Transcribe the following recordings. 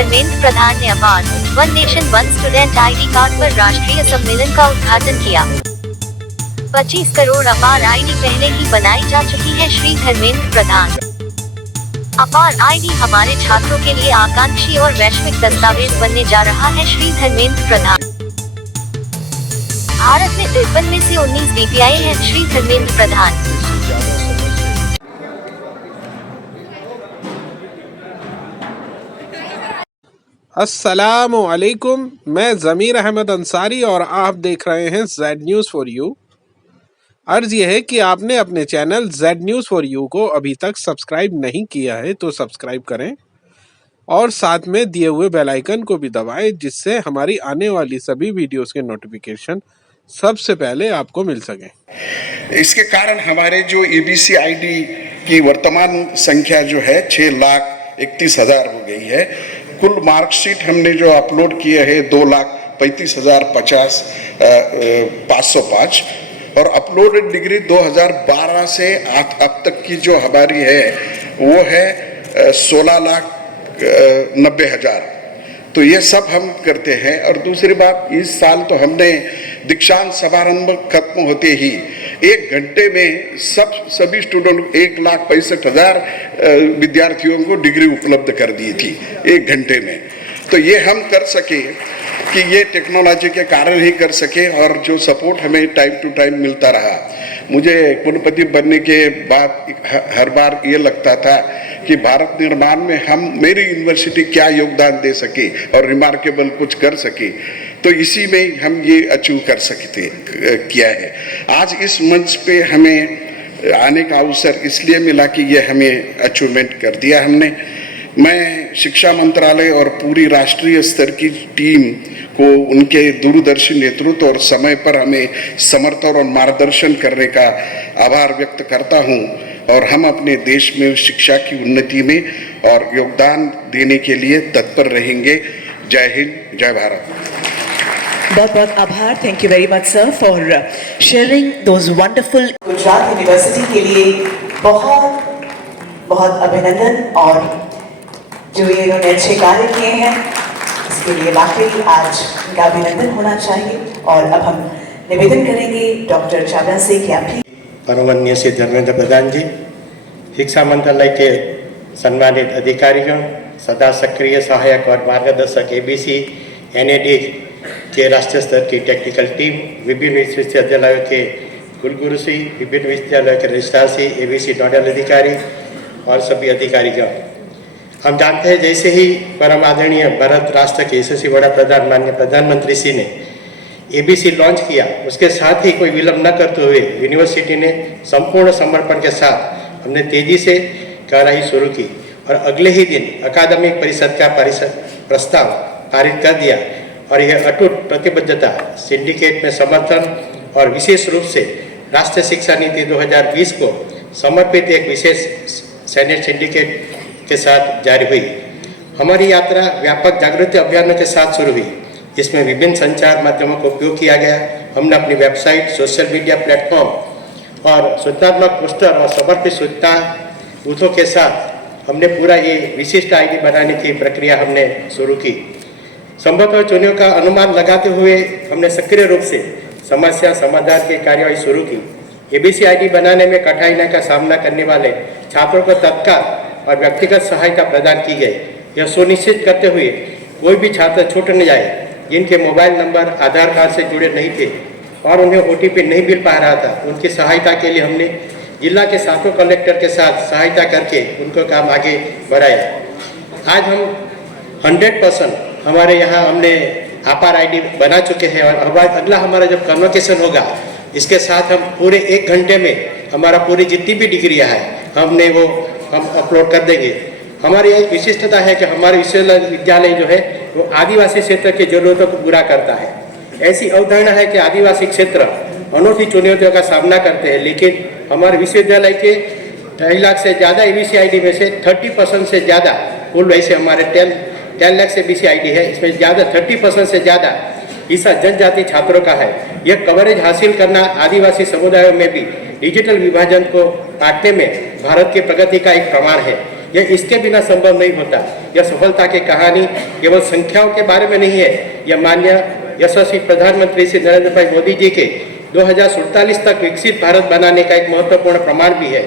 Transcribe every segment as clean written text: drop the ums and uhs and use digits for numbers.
धर्मेंद्र प्रधान ने अपार one nation one student ID card पर राष्ट्रीय सम्मेलन का उद्घाटन किया। 25 करोड़ अपार आईडी पहले ही बनाई जा चुकी है। श्री धर्मेंद्र प्रधान। अपार आईडी हमारे छात्रों के लिए आकांक्षी और वैश्विक दस्तावेज बनने जा रहा है। श्री धर्मेंद्र प्रधान। भारत में 53 में से 19 बीपीआई हैं। श्री धर्मेंद्र प्रधान। अस्सलामु अलैकुम, मैं ज़मीर अहमद अंसारी और आप देख रहे हैं जेड न्यूज़ फॉर यू। अर्ज़ यह है कि आपने अपने channel Z news for you को अभी तक सब्सक्राइब नहीं किया है तो सब्सक्राइब करें और साथ में दिए हुए बेल आइकन को भी दबाएं, जिससे हमारी आने वाली सभी वीडियोस के नोटिफिकेशन सबसे पहले आपको मिल सकें। इसके कारण हमारे जो एबीसी आईडी की वर्तमान संख्या जो है 6,31,000 हो गई है। कुल मार्कशीट हमने जो अपलोड किए हैं 2,35,505 और अपलोडेड डिग्री 2012 से अब तक की जो हमारी है वो है 16,90,000। तो ये सब हम करते हैं। और दूसरी बात, इस साल तो हमने दीक्षांत समारंभ खत्म होते ही 1 घंटे में सभी स्टूडेंट 1,65,000 विद्यार्थियों को डिग्री उपलब्ध कर दी थी 1 घंटे में। तो ये हम कर सके कि ये टेक्नोलॉजी के कारण ही कर सके और जो सपोर्ट हमें टाइम टू टाइम मिलता रहा। मुझे कुलपति बनने के बाद हर बार ये लगता था कि भारत निर्माण में मेरी यूनिवर्सिटी क्या योगदान दे सके और रिमार्केबल कुछ कर सके, तो इसी में हम ये अचीव कर सकते किया है। आज इस मंच पे हमें आने का अवसर इसलिए मिला कि ये हमें अचीवमेंट कर दिया हमने। मैं शिक्षा मंत्रालय और पूरी राष्ट्रीय स्तर की टीम को उनके दूरदर्शी नेतृत्व और समय पर हमें समर्थन और मार्गदर्शन करने का आभार व्यक्त करता हूं और हम अपने देश में शिक्षा की उन्नति में और योगदान देने के लिए तत्पर रहेंगे। जय हिंद, जय भारत। बहुत बहुत आभार। Thank you very much sir for sharing those wonderful. Gujarat university के लिए बहुत बहुत अभिनंदन और जो ये इन्होंने अच्छे कार्य किए हैं इसके लिए वाकई आज इनका अभिनंदन होना चाहिए। और अब हम निवेदन करेंगे डॉक्टर चावला से कि आप भी। परमवन्य श्री धर्मेंद्र प्रधान जी, शिक्षा मंत्रालय के सम्मानित अधिकारियों, सदा सक्रिय सहायक और मार्गदर्शक एबीसी एनएडी के राष्ट्रीय स्तर की टेक्निकल टीम, विभिन्न विश्वविद्यालयों के कुलगुरु श्री, विभिन्न विश्वविद्यालयों के रजिस्ट्रार श्री, एबीसी नोडल अधिकारी और सभी अधिकारीगण। हम जानते हैं जैसे ही परम आदरणीय भारत राष्ट्र के यशस्वी बड़ा प्रधान माननीय प्रधानमंत्री श्री ने एबीसी लॉन्च किया, उसके साथ ही कोई विलंब न करते हुए यूनिवर्सिटी ने संपूर्ण समर्पण के साथ हमने तेजी से कार्रवाई शुरू की और अगले ही दिन अकादमिक परिषद का प्रस्ताव पारित कर दिया। और यह अटूट प्रतिबद्धता, सिंडिकेट में समर्थन और विशेष रूप से राष्ट्रीय शिक्षा नीति 2020 को समर्पित एक विशेष सेनेट सिंडिकेट के साथ जारी हुई। हमारी यात्रा व्यापक जागृति अभियान के साथ शुरू हुई, जिसमें विभिन्न संचार माध्यमों का उपयोग किया गया। हमने अपनी वेबसाइट, सोशल मीडिया प्लेटफॉर्म और सूचनात्मक पोस्टर और समर्पित सूचना बूथों के साथ हमने पूरा ये विशिष्ट आईडी बनाने की प्रक्रिया हमने शुरू की। संभवतः चुनौतियों का अनुमान लगाते हुए हमने सक्रिय रूप से समस्या समाधान की कार्यवाही शुरू की। एबीसी आईडी बनाने में कठिनाई का सामना करने वाले छात्रों को तत्काल और व्यक्तिगत सहायता प्रदान की गई, यह सुनिश्चित करते हुए कोई भी छात्र छूट न जाए जिनके मोबाइल नंबर आधार कार्ड से जुड़े नहीं थे और उन्हें ओटीपी नहीं मिल पा रहा था। उनकी सहायता के लिए हमने जिला के सातों कलेक्टर के साथ सहायता करके उनको काम आगे बढ़ाया। आज हम 100% हमारे यहाँ हमने APAAR आईडी बना चुके हैं और अगला हमारा जब कन्वोकेशन होगा इसके साथ हम पूरे 1 घंटे में हमारा पूरी जितनी भी डिग्रियाँ है हम अपलोड कर देंगे। हमारी एक विशिष्टता है कि हमारे विश्वविद्यालय जो है वो आदिवासी क्षेत्र की जरूरतों को पूरा करता है। ऐसी अवधारणा है कि आदिवासी क्षेत्र अनूठी चुनौतियों का सामना करते हैं, लेकिन हमारे विश्वविद्यालय के 2.5 लाख से ज़्यादा एबीसी आईडी में से 30% से ज़्यादा, कुल वैसे हमारे 10 लाख से एबीसी आईडी है, इसमें ज़्यादा 30% से ज़्यादा हिस्सा जनजाति छात्रों का है। यह कवरेज हासिल करना आदिवासी समुदायों में भी डिजिटल विभाजन को काटने में भारत की प्रगति का एक प्रमाण है। ये इसके बिना संभव नहीं होता। यह सफलता की कहानी केवल संख्याओं के बारे में नहीं है, यह माननीय यशस्वी प्रधानमंत्री श्री नरेंद्र भाई मोदी जी के 2047 तक विकसित भारत बनाने का एक महत्वपूर्ण प्रमाण भी है।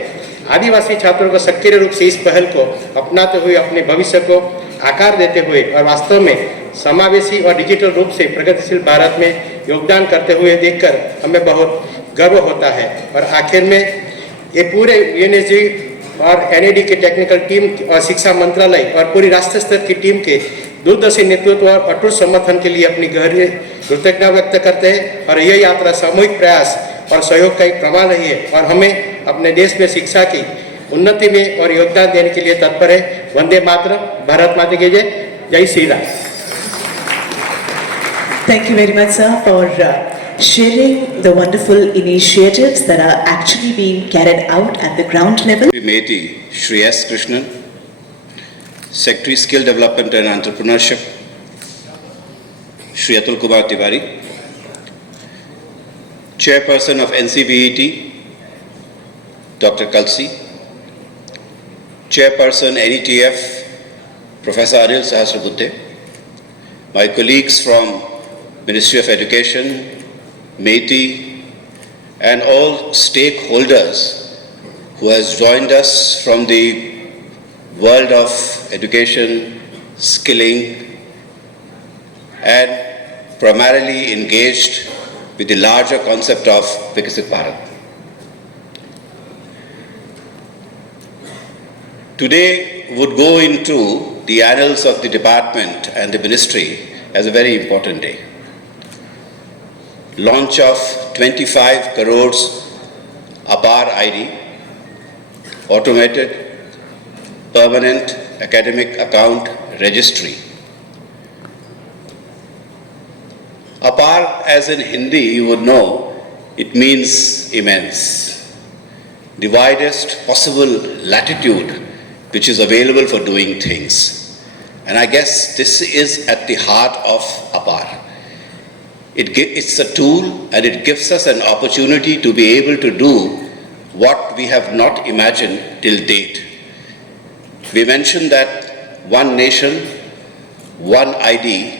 आदिवासी छात्रों को सक्रिय रूप से इस पहल को अपनाते हुए अपने भविष्य को आकार देते हुए और वास्तव में समावेशी और डिजिटल रूप से प्रगतिशील भारत में योगदान करते हुए देखकर हमें बहुत गर्व होता है। और आखिर में ये पूरे यूएनएसजी और एनएडी के टेक्निकल टीम और शिक्षा मंत्रालय और पूरी राष्ट्रीय स्तर की टीम के दूरदर्शी नेतृत्व और अटूट समर्थन के लिए अपनी गहरी कृतज्ञता व्यक्त करते हैं। और यह यात्रा सामूहिक प्रयास और सहयोग का एक प्रमाण रही है और हमें अपने देश में शिक्षा की उन्नति में और योगदान देने के लिए तत्पर है। वंदे मातरम, भारत माता की जय, जय Shri Ram. Thank you very much, sir, for sharing the wonderful initiatives that are actually being carried out at the ground level. MEITY, Shri S. Krishnan, Secretary Skill Development and Entrepreneurship, Shri Atul Kumar Tiwari, Chairperson of NCBET, Dr. Kalsi, Chairperson NETF, Professor Anil Sahasrabudhe, my colleagues from Ministry of Education, MEITY, and all stakeholders who has joined us from the world of education, skilling, and primarily engaged with the larger concept of Viksit Bharat. Today would go into the annals of the department and the ministry as a very important day. Launch of 25 crores APAAR ID, Automated Permanent Academic Account Registry. APAAR, as in Hindi you would know, it means immense. The widest possible latitude which is available for doing things. And I guess this is at the heart of APAAR. It's a tool and it gives us an opportunity to be able to do what we have not imagined till date. We mentioned that one nation, one ID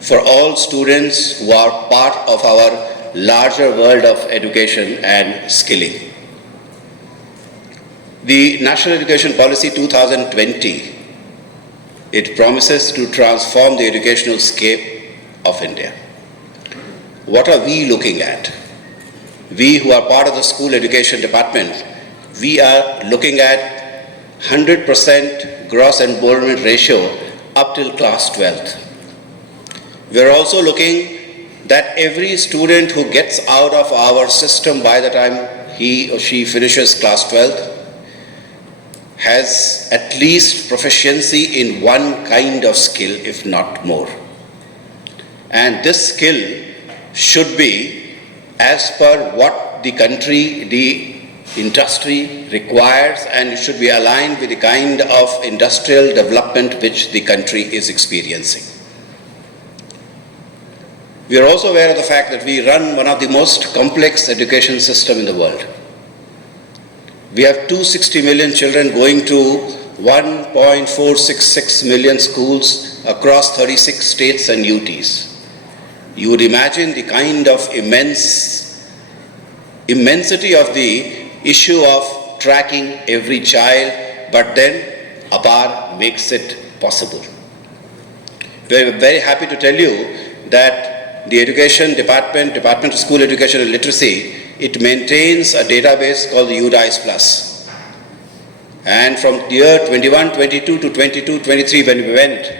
for all students who are part of our larger world of education and skilling. The National Education Policy 2020, it promises to transform the educational scape of India. What are we looking at? We who are part of the school education department, we are looking at 100% gross enrollment ratio up till class 12th. We are also looking that every student who gets out of our system by the time he or she finishes class 12th has at least proficiency in one kind of skill, if not more. And this skill should be as per what the country, the industry requires, and it should be aligned with the kind of industrial development which the country is experiencing. We are also aware of the fact that we run one of the most complex education systems in the world. We have 260 million children going to 1.466 million schools across 36 states and UTs. You would imagine the kind of immensity of the issue of tracking every child, but then APAAR makes it possible. We are very happy to tell you that the Education Department of School Education and Literacy, it maintains a database called the UDICE Plus. And from the year 21-22 to 22-23 when we went,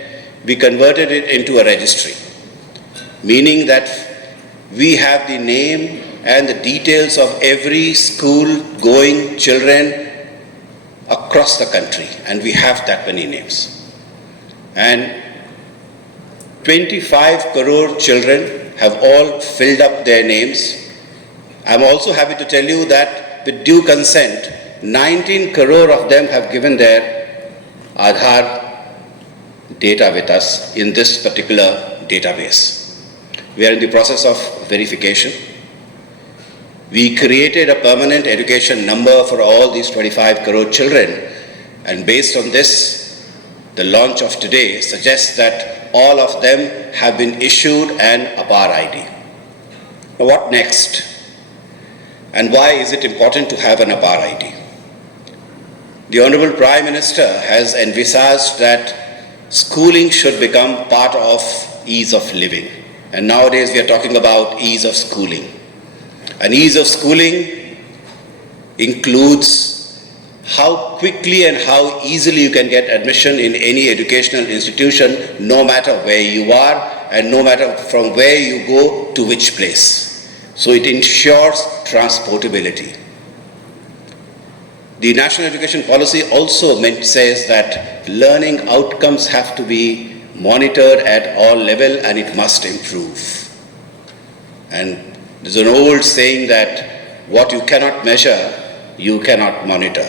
we converted it into a registry. Meaning that we have the name and the details of every school-going children across the country, and we have that many names. And 25 crore children have all filled up their names. I'm also happy to tell you that with due consent, 19 crore of them have given their Aadhaar data with us in this particular database. We are in the process of verification. We created a permanent education number for all these 25 crore children, And based on this, the launch of today suggests that all of them have been issued an APAAR ID. Now what next? And why is it important to have an APAAR ID? The Honorable Prime Minister has envisaged that schooling should become part of ease of living. And nowadays we are talking about ease of schooling. And ease of schooling includes how quickly and how easily you can get admission in any educational institution, no matter where you are and no matter from where you go to which place. So it ensures transportability. The National Education Policy also says that learning outcomes have to be monitored at all levels and it must improve. And there's an old saying that what you cannot measure, you cannot monitor.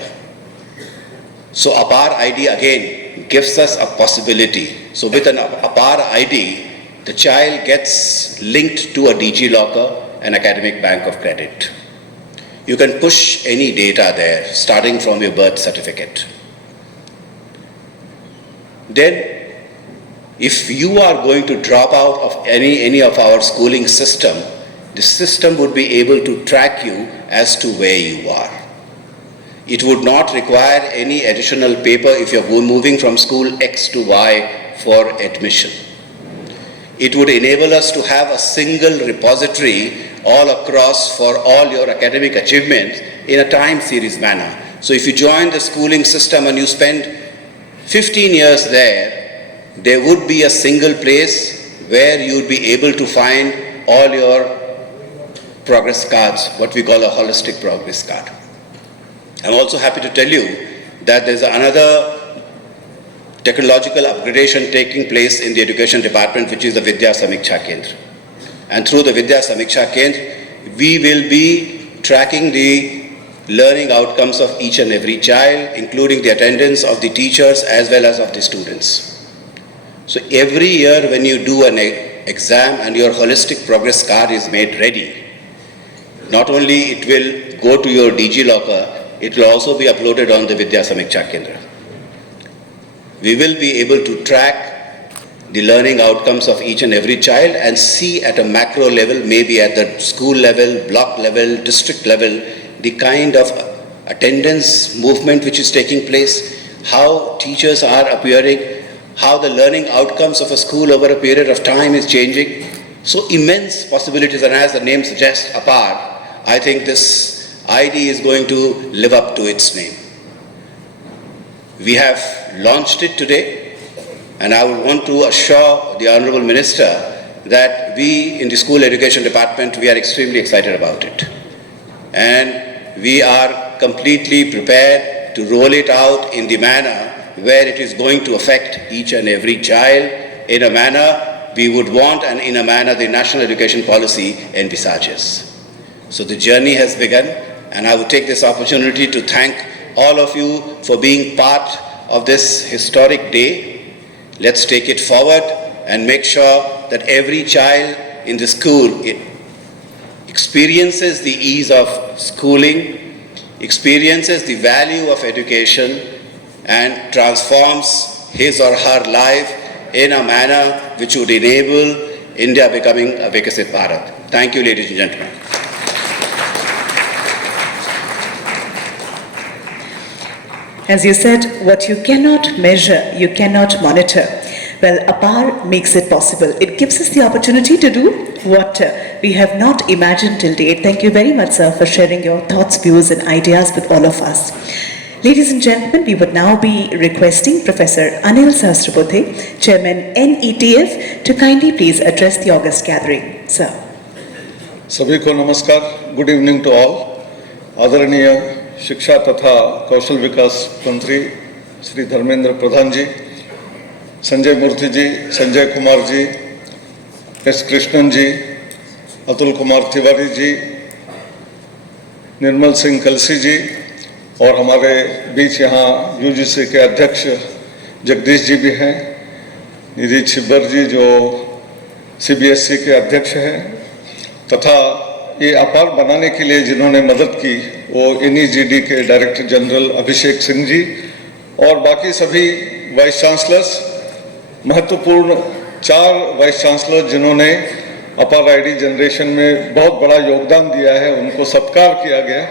So APAAR ID again gives us a possibility. So with an APAAR ID, the child gets linked to a DigiLocker, an academic bank of credit. You can push any data there, starting from your birth certificate. Then, if you are going to drop out of any of our schooling system, the system would be able to track you as to where you are. It would not require any additional paper if you're moving from school X to Y for admission. It would enable us to have a single repository all across for all your academic achievements in a time series manner. So if you join the schooling system and you spend 15 years there, there would be a single place where you'd be able to find all your progress cards, what we call a holistic progress card. I'm also happy to tell you that there's another technological upgradation taking place in the education department, which is the Vidya Samiksha Kendra. And through the Vidya Samiksha Kendra, we will be tracking the learning outcomes of each and every child, including the attendance of the teachers as well as of the students. So every year when you do an exam and your holistic progress card is made ready, not only it will go to your DigiLocker, it will also be uploaded on the Vidya Samiksha Kendra. We will be able to track the learning outcomes of each and every child and see at a macro level, maybe at the school level, block level, district level, the kind of attendance movement which is taking place, how teachers are appearing, how the learning outcomes of a school over a period of time is changing. So immense possibilities, and as the name suggests, APAAR, I think this ID is going to live up to its name. We have launched it today, and I would want to assure the Honorable Minister that we in the School Education Department, we are extremely excited about it. And we are completely prepared to roll it out in the manner where it is going to affect each and every child in a manner we would want and in a manner the National Education Policy envisages. So the journey has begun, and I would take this opportunity to thank all of you for being part of this historic day. Let's take it forward and make sure that every child in the school experiences the ease of schooling, experiences the value of education, and transforms his or her life in a manner which would enable India becoming a Vikasit Bharat. Thank you, ladies and gentlemen. As you said, what you cannot measure, you cannot monitor. Well, APAAR makes it possible. It gives us the opportunity to do what we have not imagined till date. Thank you very much, sir, for sharing your thoughts, views and ideas with all of us. Ladies and gentlemen, we would now be requesting Professor Anil Sahasrabudhe, Chairman NETF, to kindly please address the August gathering. Sir. सभी को नमस्कार. Good evening to all. आदरणीय शिक्षा तथा कौशल विकास मंत्री श्री धर्मेंद्र प्रधान जी, संजय मूर्ति जी, Sanjay Kumar ji, S Krishnan जी, अतुल कुमार तिवारी जी, निर्मल सिंह कलसी जी और हमारे बीच यहाँ यूजीसी के अध्यक्ष जगदीश जी भी हैं, निधि छिब्बर जी जो सीबीएसई के अध्यक्ष हैं, तथा ये अपार बनाने के लिए जिन्होंने मदद की वो NEGD के डायरेक्टर जनरल अभिषेक सिंह जी और बाकी सभी वाइस चांसलर्स, महत्वपूर्ण 4 वाइस चांसलर जिन्होंने अपार आईडी जनरेशन में बहुत बड़ा योगदान दिया है, उनको सत्कार किया गया।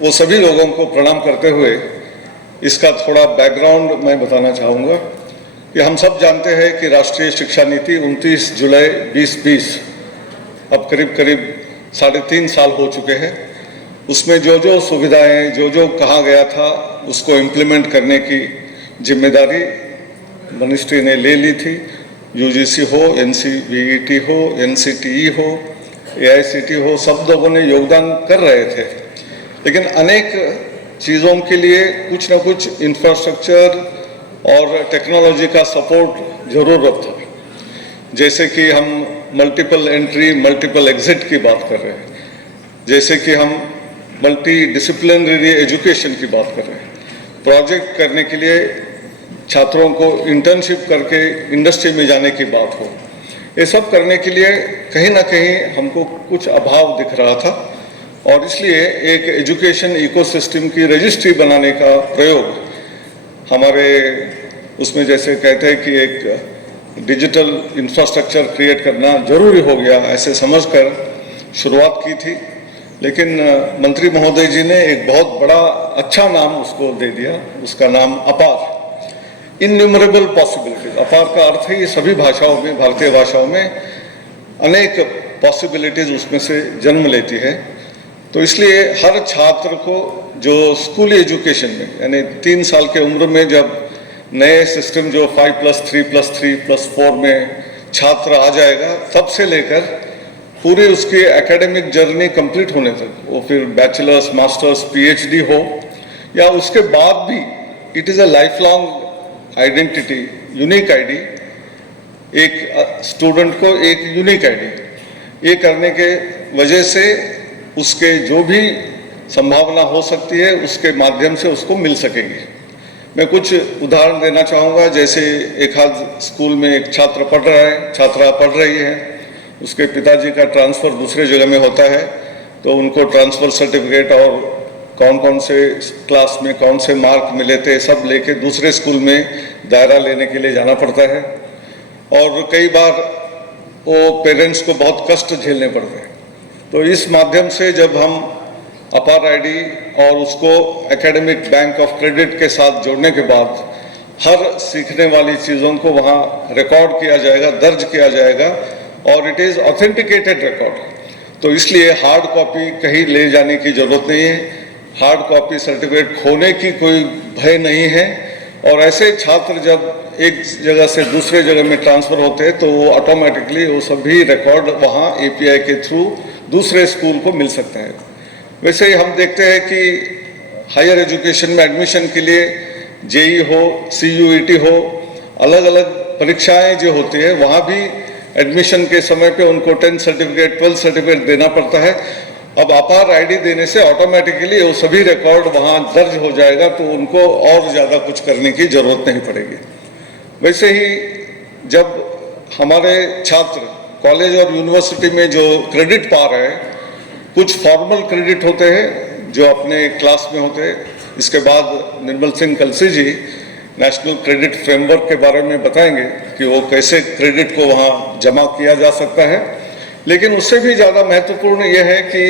वो सभी लोगों को प्रणाम करते हुए इसका थोड़ा बैकग्राउंड मैं बताना चाहूँगा कि हम सब जानते हैं कि राष्ट्रीय शिक्षा नीति 29 जुलाई 2020 अब करीब 3.5 साल हो चुके हैं। उसमें जो सुविधाएं जो कहा गया था उसको इम्प्लीमेंट करने की जिम्मेदारी मिनिस्ट्री ने ले ली थी। यूजीसी हो, NCVET हो, NCTE हो, AICT हो, सब लोगों ने योगदान कर रहे थे, लेकिन अनेक चीज़ों के लिए कुछ ना कुछ इंफ्रास्ट्रक्चर और टेक्नोलॉजी का सपोर्ट ज़रूरत था। जैसे कि हम मल्टीपल एंट्री मल्टीपल एग्जिट की बात कर रहे हैं, जैसे कि हम मल्टी डिसिप्लिनरी एजुकेशन की बात कर रहे हैं, प्रोजेक्ट करने के लिए छात्रों को इंटर्नशिप करके इंडस्ट्री में जाने की बात हो, ये सब करने के लिए कहीं ना कहीं हमको कुछ अभाव दिख रहा था। और इसलिए एक एजुकेशन इकोसिस्टम की रजिस्ट्री बनाने का प्रयोग हमारे उसमें, जैसे कहते हैं कि एक डिजिटल इंफ्रास्ट्रक्चर क्रिएट करना जरूरी हो गया, ऐसे समझकर शुरुआत की थी। लेकिन मंत्री महोदय जी ने एक बहुत बड़ा अच्छा नाम उसको दे दिया, उसका नाम अपार, इन्यूमरेबल पॉसिबिलिटीज। अपार का अर्थ है ये सभी भाषाओं में, भारतीय भाषाओं में अनेक पॉसिबिलिटीज उसमें से जन्म लेती है। तो इसलिए हर छात्र को जो स्कूली एजुकेशन में, यानी 3 साल के उम्र में जब नए सिस्टम जो 5+3+3+4 में छात्र आ जाएगा, तब से लेकर पूरी उसकी एकेडमिक जर्नी कंप्लीट होने तक, वो फिर बैचलर्स, मास्टर्स, PhD हो या उसके बाद भी, it is a life long identity, unique ID. एक स्टूडेंट को एक यूनिक आईडी, ये करने के वजह से उसके जो भी संभावना हो सकती है उसके माध्यम से उसको मिल सकेगी। मैं कुछ उदाहरण देना चाहूँगा। जैसे एक आध स्कूल में एक छात्र पढ़ रहा है, छात्रा पढ़ रही है, उसके पिताजी का ट्रांसफ़र दूसरे जगह में होता है, तो उनको ट्रांसफ़र सर्टिफिकेट और कौन कौन से क्लास में कौन से मार्क मिले थे सब लेके दूसरे स्कूल में दायरा लेने के लिए जाना पड़ता है। और कई बार वो पेरेंट्स को बहुत कष्ट झेलने पड़ते हैं। तो इस माध्यम से जब हम अपार आईडी और उसको एकेडमिक बैंक ऑफ क्रेडिट के साथ जोड़ने के बाद हर सीखने वाली चीज़ों को वहाँ रिकॉर्ड किया जाएगा, दर्ज किया जाएगा, और इट इज़ ऑथेंटिकेटेड रिकॉर्ड। तो इसलिए हार्ड कॉपी कहीं ले जाने की ज़रूरत नहीं है, हार्ड कॉपी सर्टिफिकेट खोने की कोई भय नहीं है। और ऐसे छात्र जब एक जगह से दूसरे जगह में ट्रांसफ़र होते हैं तो वो ऑटोमेटिकली वो सभी रिकॉर्ड वहाँ API के थ्रू दूसरे स्कूल को मिल सकता है। वैसे ही हम देखते हैं कि हायर एजुकेशन में एडमिशन के लिए JEE हो, CUET हो, अलग अलग परीक्षाएं जो होती है, वहाँ भी एडमिशन के समय पे उनको 10 सर्टिफिकेट 12 सर्टिफिकेट देना पड़ता है। अब अपार आईडी देने से ऑटोमेटिकली वो सभी रिकॉर्ड वहाँ दर्ज हो जाएगा, तो उनको और ज़्यादा कुछ करने की ज़रूरत नहीं पड़ेगी। वैसे ही जब हमारे छात्र कॉलेज और यूनिवर्सिटी में जो क्रेडिट पा रहे हैं, कुछ फॉर्मल क्रेडिट होते हैं जो अपने क्लास में होते हैं। इसके बाद निर्मल सिंह कलसी जी नेशनल क्रेडिट फ्रेमवर्क के बारे में बताएंगे कि वो कैसे क्रेडिट को वहाँ जमा किया जा सकता है। लेकिन उससे भी ज़्यादा महत्वपूर्ण ये है कि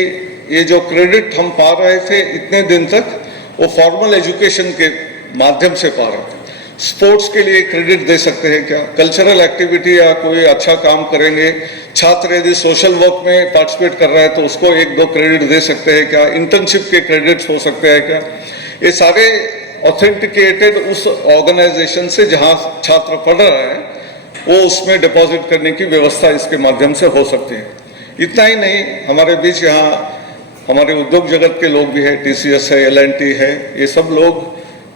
ये जो क्रेडिट हम पा रहे थे इतने दिन तक, वो फॉर्मल एजुकेशन के माध्यम से पा रहे थे। स्पोर्ट्स के लिए क्रेडिट दे सकते हैं क्या? कल्चरल एक्टिविटी या कोई अच्छा काम करेंगे, छात्र यदि सोशल वर्क में पार्टिसिपेट कर रहा है तो उसको 1-2 क्रेडिट दे सकते हैं क्या? इंटर्नशिप के क्रेडिट्स हो सकते हैं क्या? ये सारे ऑथेंटिकेटेड उस ऑर्गेनाइजेशन से जहाँ छात्र पढ़ रहा है वो उसमें डिपॉजिट करने की व्यवस्था इसके माध्यम से हो सकती है। इतना ही नहीं, हमारे बीच यहाँ हमारे उद्योग जगत के लोग भी हैं, TCS है, L&T है, ये सब लोग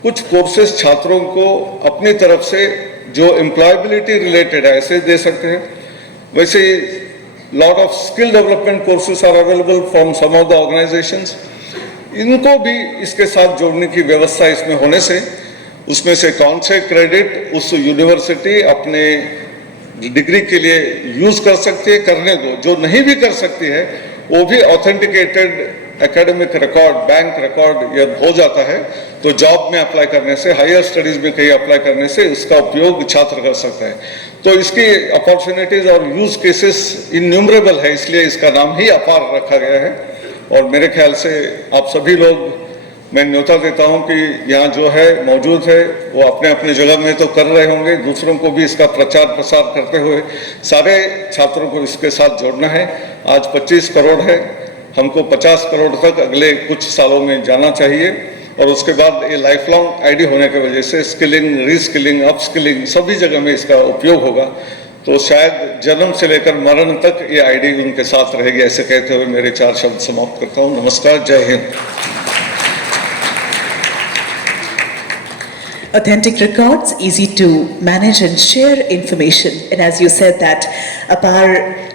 कुछ कोर्सेज छात्रों को अपनी तरफ से जो एम्प्लॉयबिलिटी रिलेटेड है ऐसे दे सकते हैं। वैसे lot of skill development courses are available from some of the organisations. इनको भी इसके साथ जोड़ने की व्यवस्था इसमें होने से उसमें से कौन से क्रेडिट उस यूनिवर्सिटी अपने डिग्री के लिए यूज़ कर सकती है, करने दो। जो नहीं भी कर सकती है वो भी authenticated academic record, bank record यदि हो जाता है तो जॉब में अप्लाई करने से, हायर स्टडीज में कहीं अप्लाई करने से उसका उपयोग छात्र कर सकता है। तो इसकी अपॉर्चुनिटीज और यूज केसेस इन्यूमरेबल है, इसलिए इसका नाम ही अपार रखा गया है। और मेरे ख्याल से आप सभी लोग, मैं न्योता देता हूं कि यहाँ जो है मौजूद है वो अपने अपने जगह में तो कर रहे होंगे, दूसरों को भी इसका प्रचार प्रसार करते हुए सारे छात्रों को इसके साथ जोड़ना है। आज 25 करोड़ है, हमको 50 करोड़ तक अगले कुछ सालों में जाना चाहिए और उसके बाद ये लाइफ लॉन्ग आईडी होने की वजह से स्किलिंग, रीस्किलिंग, अपस्किलिंग सभी जगह में इसका उपयोग होगा। तो शायद जन्म से लेकर मरण तक ये आईडी उनके साथ रहेगी। ऐसे कहते हुए मेरे 4 शब्द समाप्त करता हूँ। नमस्कार, जय Hind. Authentic records, easy to manage and share information. And as you said that APAAR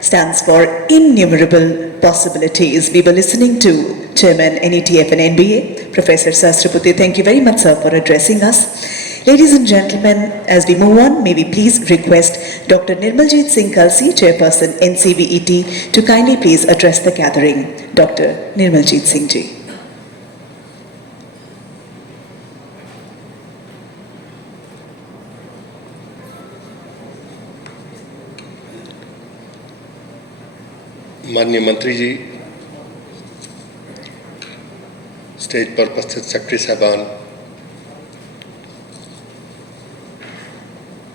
stands for innumerable possibilities. We were listening to Chairman NETF and NBA, Professor Sahasrabudhe. Thank you very much, sir, for addressing us. Ladies and gentlemen, as we move on, may we please request Dr. Nirmaljeet Singh Kalsi, Chairperson NCVET, to kindly please address the gathering. Dr. Nirmaljeet Singh ji. माननीय मंत्री जी, stage पर उपस्थित secretary साहबान,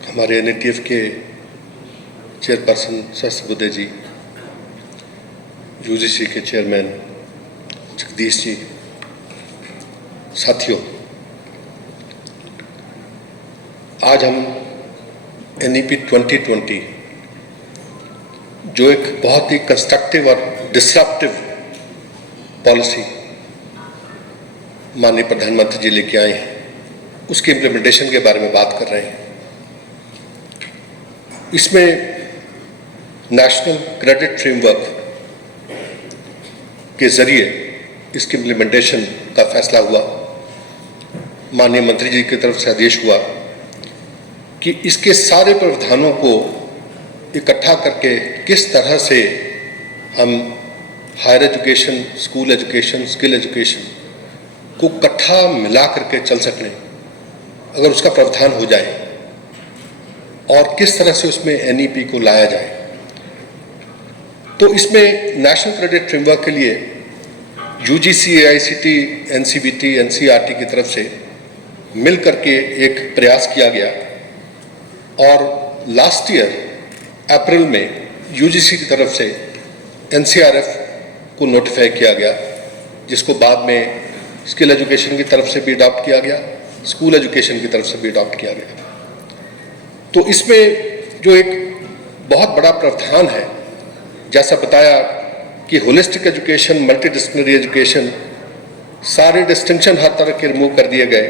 हमारे NATF के chairperson Sahasrabuddhe जी, UGC के chairman Jagdish ji, साथियों, आज हम NEP 2020 जो एक बहुत ही कंस्ट्रक्टिव और डिसरप्टिव पॉलिसी माननीय प्रधानमंत्री जी लेके आए हैं, उसके इम्प्लीमेंटेशन के बारे में बात कर रहे हैं। इसमें नेशनल क्रेडिट फ्रेमवर्क के जरिए इसके इम्प्लीमेंटेशन का फैसला हुआ। माननीय मंत्री जी की तरफ से आदेश हुआ कि इसके सारे प्रावधानों को इकट्ठा करके किस तरह से हम higher education, school education, skill education को इकट्ठा मिला करके चल सकें, अगर उसका प्रावधान हो जाए और किस तरह से उसमें NEP को लाया जाए। तो इसमें नेशनल क्रेडिट फ्रेमवर्क के लिए UGC, AICT, NCVT, NCERT की तरफ से मिल करके एक प्रयास किया गया और लास्ट ईयर अप्रैल में UGC की तरफ से NCRF को नोटिफाई किया गया, जिसको बाद में स्किल एजुकेशन की तरफ से भी अडॉप्ट किया गया, स्कूल एजुकेशन की तरफ से भी अडॉप्ट किया गया। तो इसमें जो एक बहुत बड़ा प्रावधान है, जैसा बताया कि holistic education, multi disciplinary education, सारे डिस्टिंक्शन हर तरह के रिमूव कर दिए गए,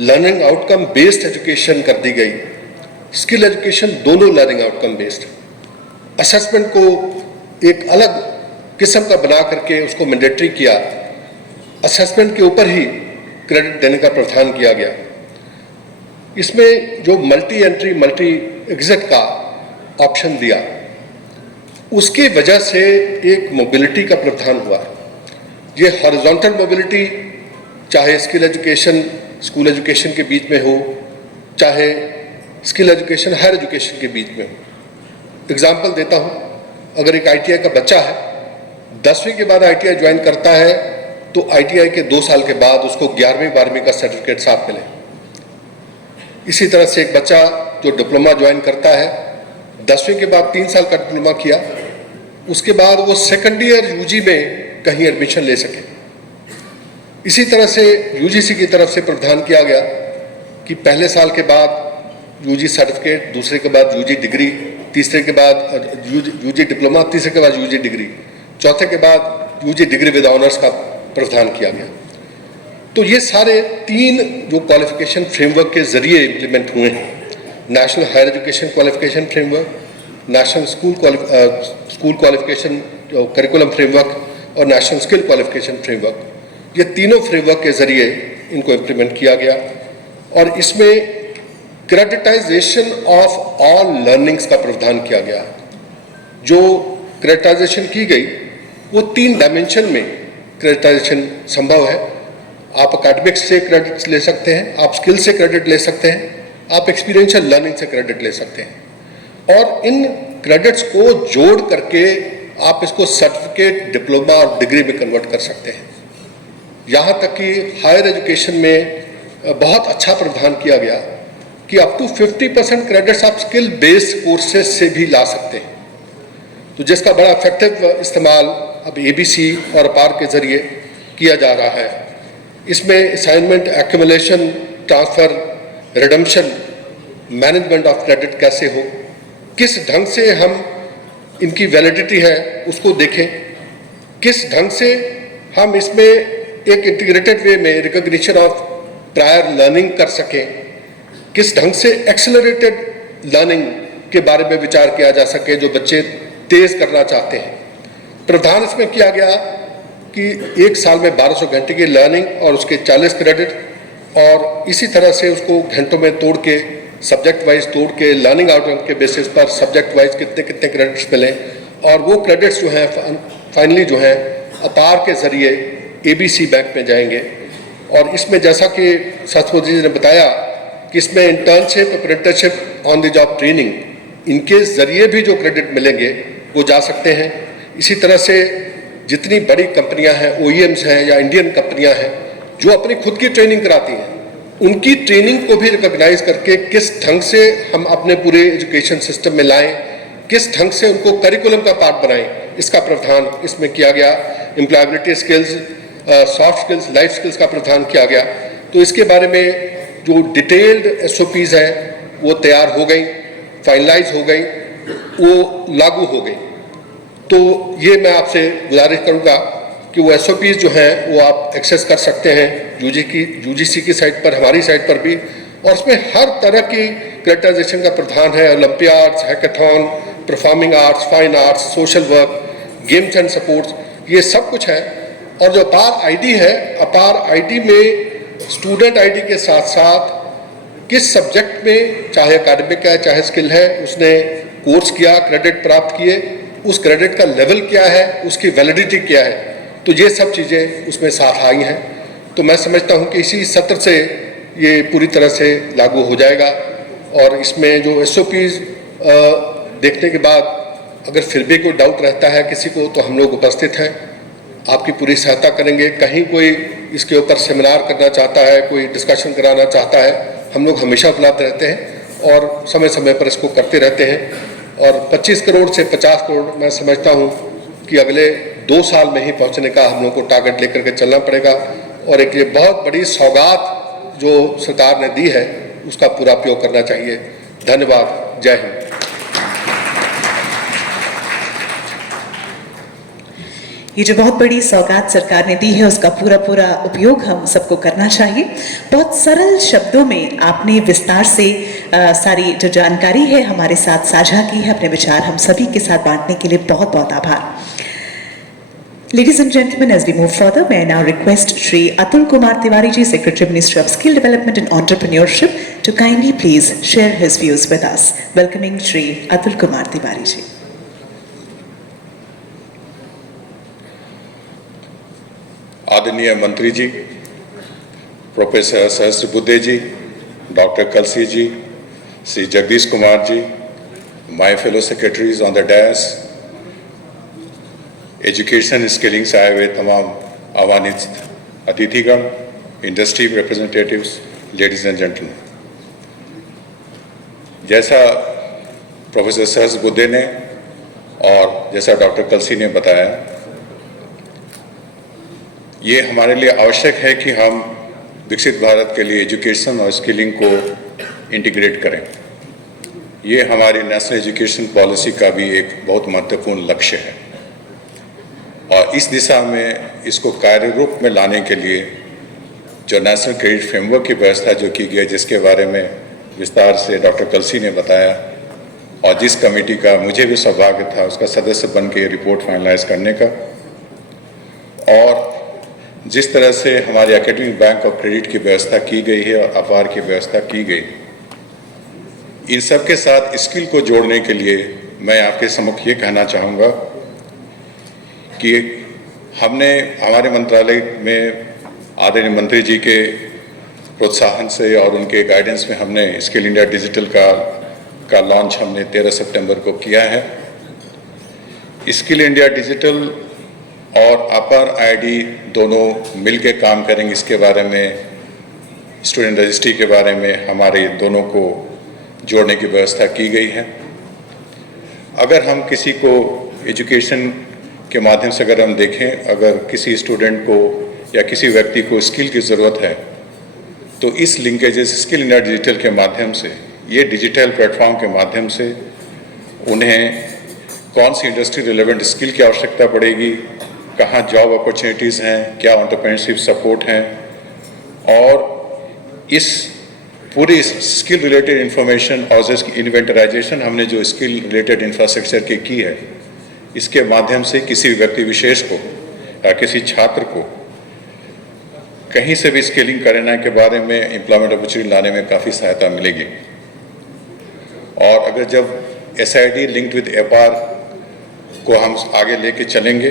लर्निंग आउटकम बेस्ड एजुकेशन कर दी गई, स्किल एजुकेशन दोनों लर्निंग आउटकम बेस्ड, असेसमेंट को एक अलग किस्म का बना करके उसको मैंडेटरी किया, असेसमेंट के ऊपर ही क्रेडिट देने का प्रावधान किया गया। इसमें जो मल्टी एंट्री, मल्टी एग्जिट का ऑप्शन दिया, उसकी वजह से एक मोबिलिटी का प्रावधान हुआ। ये हॉरिजॉन्टल मोबिलिटी चाहे स्किल एजुकेशन, स्कूल एजुकेशन के बीच में हो, चाहे स्किल एजुकेशन, हायर एजुकेशन के बीच में हो। एग्जाम्पल देता हूँ, अगर एक ITI का बच्चा है, 10वीं के बाद ITI ज्वाइन करता है, तो ITI के 2 साल के बाद उसको 11वीं 12वीं का सर्टिफिकेट साथ मिले। इसी तरह से एक बच्चा जो डिप्लोमा ज्वाइन करता है, 10वीं के बाद 3 साल का डिप्लोमा किया, उसके बाद वो सेकेंड ईयर UG में कहीं एडमिशन ले सके। इसी तरह से UGC की तरफ से प्रावधान किया गया कि पहले साल के बाद UG सर्टिफिकेट, दूसरे के बाद UG डिग्री, तीसरे के बाद UG डिप्लोमा, तीसरे के बाद UG डिग्री, चौथे के बाद UG डिग्री विद ऑनर्स का प्रावधान किया गया। तो ये सारे 3 जो क्वालिफिकेशन फ्रेमवर्क के जरिए इम्प्लीमेंट हुए हैं, national higher education qualification framework, national school qualification curriculum framework और नेशनल स्किल क्वालिफिकेशन फ्रेमवर्क, ये तीनों फ्रेमवर्क के जरिए इनको इम्प्लीमेंट किया गया। और इसमें क्रेडिटाइजेशन ऑफ ऑल लर्निंग्स का प्रावधान किया गया। जो क्रेडिटाइजेशन की गई वो 3 डायमेंशन में क्रेडिटाइजेशन संभव है। आप अकेडमिक्स से क्रेडिट ले सकते हैं, आप स्किल से क्रेडिट ले सकते हैं, आप एक्सपीरियंशियल लर्निंग से क्रेडिट ले सकते हैं और इन क्रेडिट्स को जोड़ करके आप इसको सर्टिफिकेट, डिप्लोमा और डिग्री में कन्वर्ट कर सकते हैं। यहाँ तक कि हायर एजुकेशन में बहुत अच्छा प्रावधान किया गया कि अप टू 50% क्रेडिट्स आप स्किल बेस्ड कोर्सेज से भी ला सकते हैं, तो जिसका बड़ा इफेक्टिव इस्तेमाल अब ABC और अपार के जरिए किया जा रहा है। इसमें assignment, accumulation, transfer, redemption, management of credit कैसे हो, किस ढंग से हम इनकी वैलिडिटी है उसको देखें, किस ढंग से हम इसमें एक इंटीग्रेटेड वे में रिकॉग्निशन ऑफ प्रायर लर्निंग कर सकें, किस ढंग से एक्सेलरेटेड लर्निंग के बारे में विचार किया जा सके जो बच्चे तेज करना चाहते हैं। प्रावधान इसमें किया गया कि एक साल में 1200 घंटे की लर्निंग और उसके 40 क्रेडिट, और इसी तरह से उसको घंटों में तोड़ के, सब्जेक्ट वाइज तोड़ के, लर्निंग आउटकम के बेसिस पर सब्जेक्ट वाइज कितने कितने क्रेडिट्स मिलें, और वो क्रेडिट्स जो हैं फाइनली जो हैं अपार के ज़रिए ABC बैंक में जाएंगे। और इसमें जैसा कि सहस्रबुद्धे जी ने बताया कि इसमें internship, apprenticeship, on the job training, इनके ज़रिए भी जो क्रेडिट मिलेंगे वो जा सकते हैं। इसी तरह से जितनी बड़ी कंपनियां हैं, OEMs हैं या इंडियन कंपनियां हैं जो अपनी खुद की ट्रेनिंग कराती हैं, उनकी ट्रेनिंग को भी रिकॉग्नाइज करके किस ढंग से हम अपने पूरे एजुकेशन सिस्टम में लाएं, किस ढंग से उनको करिकुलम का पार्ट बनाएं, इसका प्रावधान इसमें किया गया। Employability skills, soft skills, life skills का प्रावधान किया गया। तो इसके बारे में जो डिटेल्ड SOPs हैं वो तैयार हो गई, फाइनलाइज हो गई, वो लागू हो गई। तो ये मैं आपसे गुजारिश करूँगा कि वो SOPs जो हैं वो आप एक्सेस कर सकते हैं UGC की साइट पर, हमारी साइट पर भी, और उसमें हर तरह की क्रेडिटाइजेशन का प्रावधान है। Olympiads, hackathon, performing arts, fine arts, social work, games and sports, ये सब कुछ है। और जो अपार ID है, अपार ID में स्टूडेंट ID के साथ साथ किस सब्जेक्ट में, चाहे अकेडमिक है चाहे स्किल है, उसने कोर्स किया, क्रेडिट प्राप्त किए, उस क्रेडिट का लेवल क्या है, उसकी वैलिडिटी क्या है, तो ये सब चीज़ें उसमें साथ आई हैं। तो मैं समझता हूँ कि इसी सत्र से ये पूरी तरह से लागू हो जाएगा। और इसमें जो SOPs देखने के बाद अगर फिर भी कोई डाउट रहता है किसी को, तो हम लोग उपस्थित हैं, आपकी पूरी सहायता करेंगे। कहीं कोई इसके ऊपर सेमिनार करना चाहता है, कोई डिस्कशन कराना चाहता है, हम लोग हमेशा उपलब्ध रहते हैं और समय समय पर इसको करते रहते हैं। और 25 करोड़ से 50 करोड़ मैं समझता हूँ कि अगले 2 साल में ही पहुँचने का हम लोग को टारगेट लेकर के चलना पड़ेगा। और एक ये बहुत बड़ी सौगात जो सरकार ने दी है उसका पूरा उपयोग करना चाहिए। धन्यवाद। जय हिंद। ये जो बहुत बड़ी सौगात सरकार ने दी है उसका पूरा उपयोग हम सबको करना चाहिए। बहुत सरल शब्दों में आपने विस्तार से सारी जो जानकारी है हमारे साथ साझा की है, अपने विचार हम सभी के साथ बांटने के लिए बहुत बहुत आभार। Ladies and gentlemen, as we move further, may I now request Shri Atul Kumar Tiwari ji, Secretary Ministry of Skill Development and Entrepreneurship, to kindly please share his views with us. Welcoming Shri Atul Kumar Tiwari ji. आदरणीय मंत्री जी, professor Sahasrabuddhe ji, doctor Kalsi ji, Shri Jagdish Kumar ji, my fellow secretaries on the dash, education skilling से आए हुए तमाम आह्वानित अतिथिगण, industry representatives, ladies and gentleman, जैसा प्रोफेसर सहस्रबुद्धे ने और जैसा डॉक्टर कलसी ने बताया, ये हमारे लिए आवश्यक है कि हम विकसित भारत के लिए एजुकेशन और स्किलिंग को इंटीग्रेट करें। ये हमारी नेशनल एजुकेशन पॉलिसी का भी एक बहुत महत्वपूर्ण लक्ष्य है और इस दिशा में इसको कार्य रूप में लाने के लिए जो नेशनल क्रेडिट फ्रेमवर्क की व्यवस्था जो की गई, जिसके बारे में विस्तार से डॉक्टर कलसी ने बताया और जिस कमेटी का मुझे भी सौभाग्य था उसका सदस्य बन के रिपोर्ट फाइनलाइज करने का, और जिस तरह से हमारे एकेडमिक बैंक ऑफ क्रेडिट की व्यवस्था की गई है और अपार की व्यवस्था की गई, इन सब के साथ स्किल को जोड़ने के लिए मैं आपके सम्मुख ये कहना चाहूँगा कि हमने हमारे मंत्रालय में आदरणीय मंत्री जी के प्रोत्साहन से और उनके गाइडेंस में हमने स्किल इंडिया डिजिटल का लॉन्च हमने 13 सितंबर को किया है। स्किल इंडिया डिजिटल और अपर आईडी दोनों मिलकर काम करेंगे। इसके बारे में स्टूडेंट रजिस्ट्री के बारे में हमारे दोनों को जोड़ने की व्यवस्था की गई है। अगर हम किसी को एजुकेशन के माध्यम से अगर हम देखें, अगर किसी स्टूडेंट को या किसी व्यक्ति को स्किल की ज़रूरत है तो इस लिंकेजेस स्किल इंडिया डिजिटल के माध्यम से, ये डिजिटल प्लेटफॉर्म के माध्यम से उन्हें कौन सी इंडस्ट्री रिलेवेंट स्किल की आवश्यकता पड़ेगी, कहाँ जॉब अपॉर्चुनिटीज़ हैं, क्या एंटरप्रेन्योरशिप सपोर्ट हैं, और इस पूरी स्किल रिलेटेड इंफॉर्मेशन और इसकी इन्वेंटराइजेशन हमने जो स्किल रिलेटेड इंफ्रास्ट्रक्चर की है, इसके माध्यम से किसी व्यक्ति विशेष को या किसी छात्र को कहीं से भी स्किलिंग करने के बारे में एम्प्लॉयमेंट अपॉर्चुनिटी लाने में काफ़ी सहायता मिलेगी। और अगर जब SID लिंक्ड विद APAAR को हम आगे लेके चलेंगे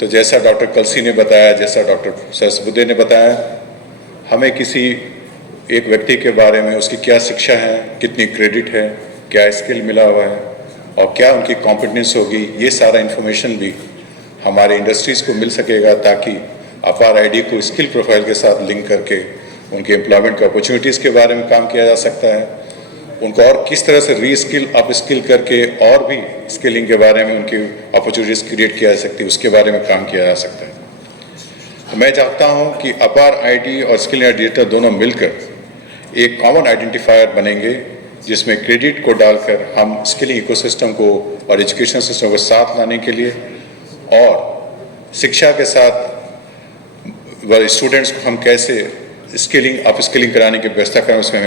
तो जैसा डॉक्टर कलसी ने बताया, जैसा डॉक्टर सहस्रबुद्धे ने बताया, हमें किसी एक व्यक्ति के बारे में उसकी क्या शिक्षा है, कितनी क्रेडिट है, क्या स्किल मिला हुआ है और क्या उनकी कॉम्पिटेंस होगी, ये सारा इन्फॉर्मेशन भी हमारे इंडस्ट्रीज़ को मिल सकेगा, ताकि APAAR ID को स्किल प्रोफाइल के साथ लिंक करके उनके एम्प्लॉयमेंट के अपॉर्चुनिटीज़ के बारे में काम किया जा सकता है, उनको और किस तरह से री-स्किल अप स्किल करके और भी स्किलिंग के बारे में उनकी अपॉर्चुनिटीज़ क्रिएट किया जा सकती है, उसके बारे में काम किया जा सकता है। तो मैं चाहता हूं कि APAAR ID और स्किल इंडिया डिजिटल दोनों मिलकर एक कॉमन आइडेंटिफायर बनेंगे, जिसमें क्रेडिट को डालकर हम स्किलिंग इकोसिस्टम को और एजुकेशन सिस्टम को साथ लाने के लिए और शिक्षा के साथ स्टूडेंट्स को हम कैसे स्किलिंग अप स्किलिंग कराने की व्यवस्था करें, उसमें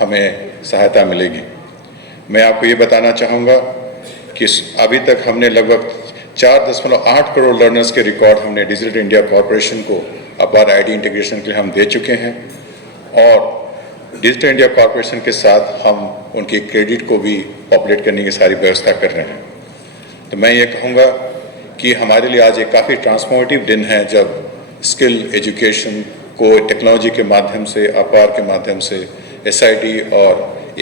हमें सहायता मिलेगी। मैं आपको ये बताना चाहूँगा कि अभी तक हमने लगभग 4.8 करोड़ लर्नर्स के रिकॉर्ड हमने डिजिटल इंडिया कॉर्पोरेशन को APAAR ID इंटीग्रेशन के लिए हम दे चुके हैं, और डिजिटल इंडिया कॉर्पोरेशन के साथ हम उनकी क्रेडिट को भी पॉपुलेट करने की सारी व्यवस्था कर रहे हैं। तो मैं ये कहूँगा कि हमारे लिए आज एक काफ़ी ट्रांसफॉर्मेटिव दिन है, जब स्किल एजुकेशन को टेक्नोलॉजी के माध्यम से, APAAR के माध्यम से, SID और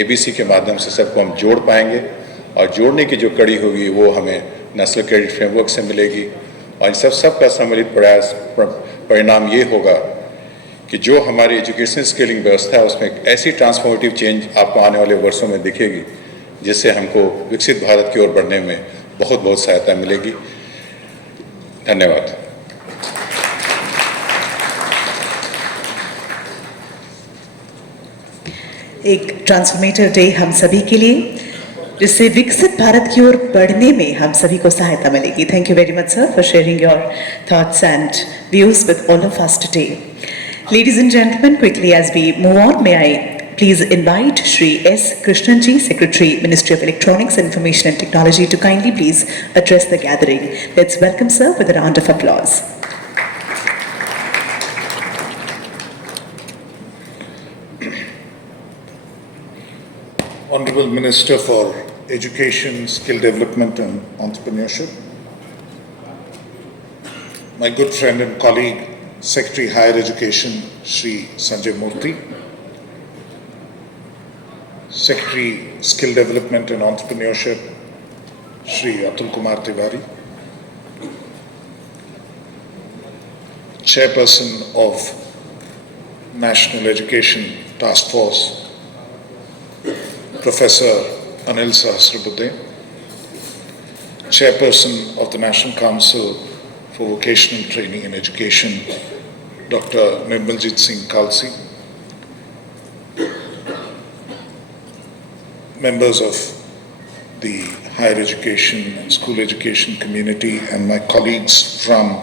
ABC के माध्यम से सबको हम जोड़ पाएंगे, और जोड़ने की जो कड़ी होगी वो हमें नेशनल क्रेडिट फ्रेमवर्क से मिलेगी। और इन सब का सम्मिलित प्रयास परिणाम ये होगा कि जो हमारी एजुकेशन स्किलिंग व्यवस्था है उसमें एक ऐसी ट्रांसफॉर्मेटिव चेंज आपको आने वाले वर्षों में दिखेगी, जिससे हमको विकसित भारत की ओर बढ़ने में बहुत बहुत सहायता मिलेगी। धन्यवाद। एक ट्रांसफॉर्मेटिव डे हम सभी के लिए, जिससे विकसित भारत की ओर बढ़ने में हम सभी को सहायता मिलेगी। Thank you very much sir for sharing your thoughts and views with all of us today. Ladies and gentlemen, quickly as we move on, may I please invite Shri S. Krishnan ji, Secretary, Ministry of Electronics, Information and Technology, to kindly please address the gathering. Let's welcome sir with a round of applause. Honorable Minister for Education, Skill Development and Entrepreneurship, my good friend and colleague, Secretary Higher Education, Shri Sanjay Murthy, Secretary Skill Development and Entrepreneurship, Shri Atul Kumar Tiwari, Chairperson of National Education Task Force, Professor Anil Sahasrabudhe, Chairperson of the National Council for Vocational Training and Education, Dr. Nirmaljeet Singh Kalsi, members of the higher education and school education community, and my colleagues from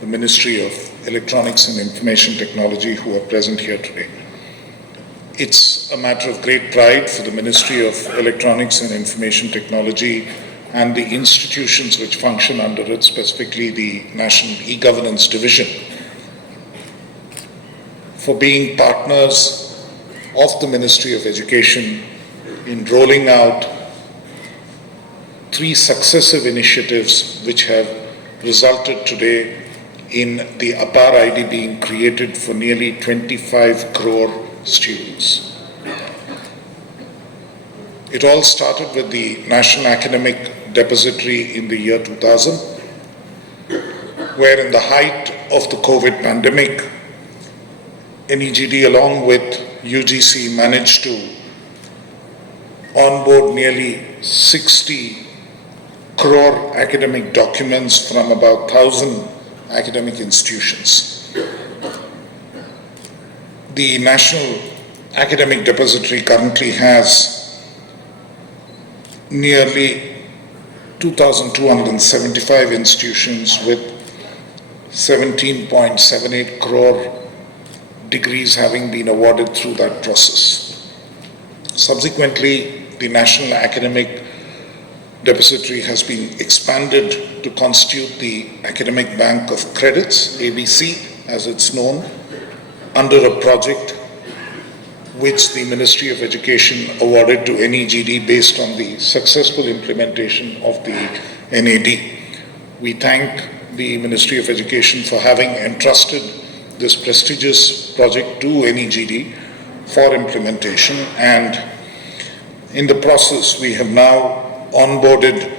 the Ministry of Electronics and Information Technology who are present here today. It's a matter of great pride for the Ministry of Electronics and Information Technology and the institutions which function under it, specifically the National E-Governance Division, for being partners of the Ministry of Education in rolling out 3 successive initiatives which have resulted today in the APAAR ID being created for nearly 25 crore students. It all started with the National Academic Depository in the year 2000, where in the height of the COVID pandemic, NEGD along with UGC managed to onboard nearly 60 crore academic documents from about 1,000 academic institutions. The National Academic Depository currently has nearly 2,275 institutions with 17.78 crore degrees having been awarded through that process. Subsequently, the National Academic Depository has been expanded to constitute the Academic Bank of Credits, ABC as it's known, under a project which the Ministry of Education awarded to NEGD based on the successful implementation of the NAD. We thank the Ministry of Education for having entrusted this prestigious project to NEGD for implementation, and in the process we have now onboarded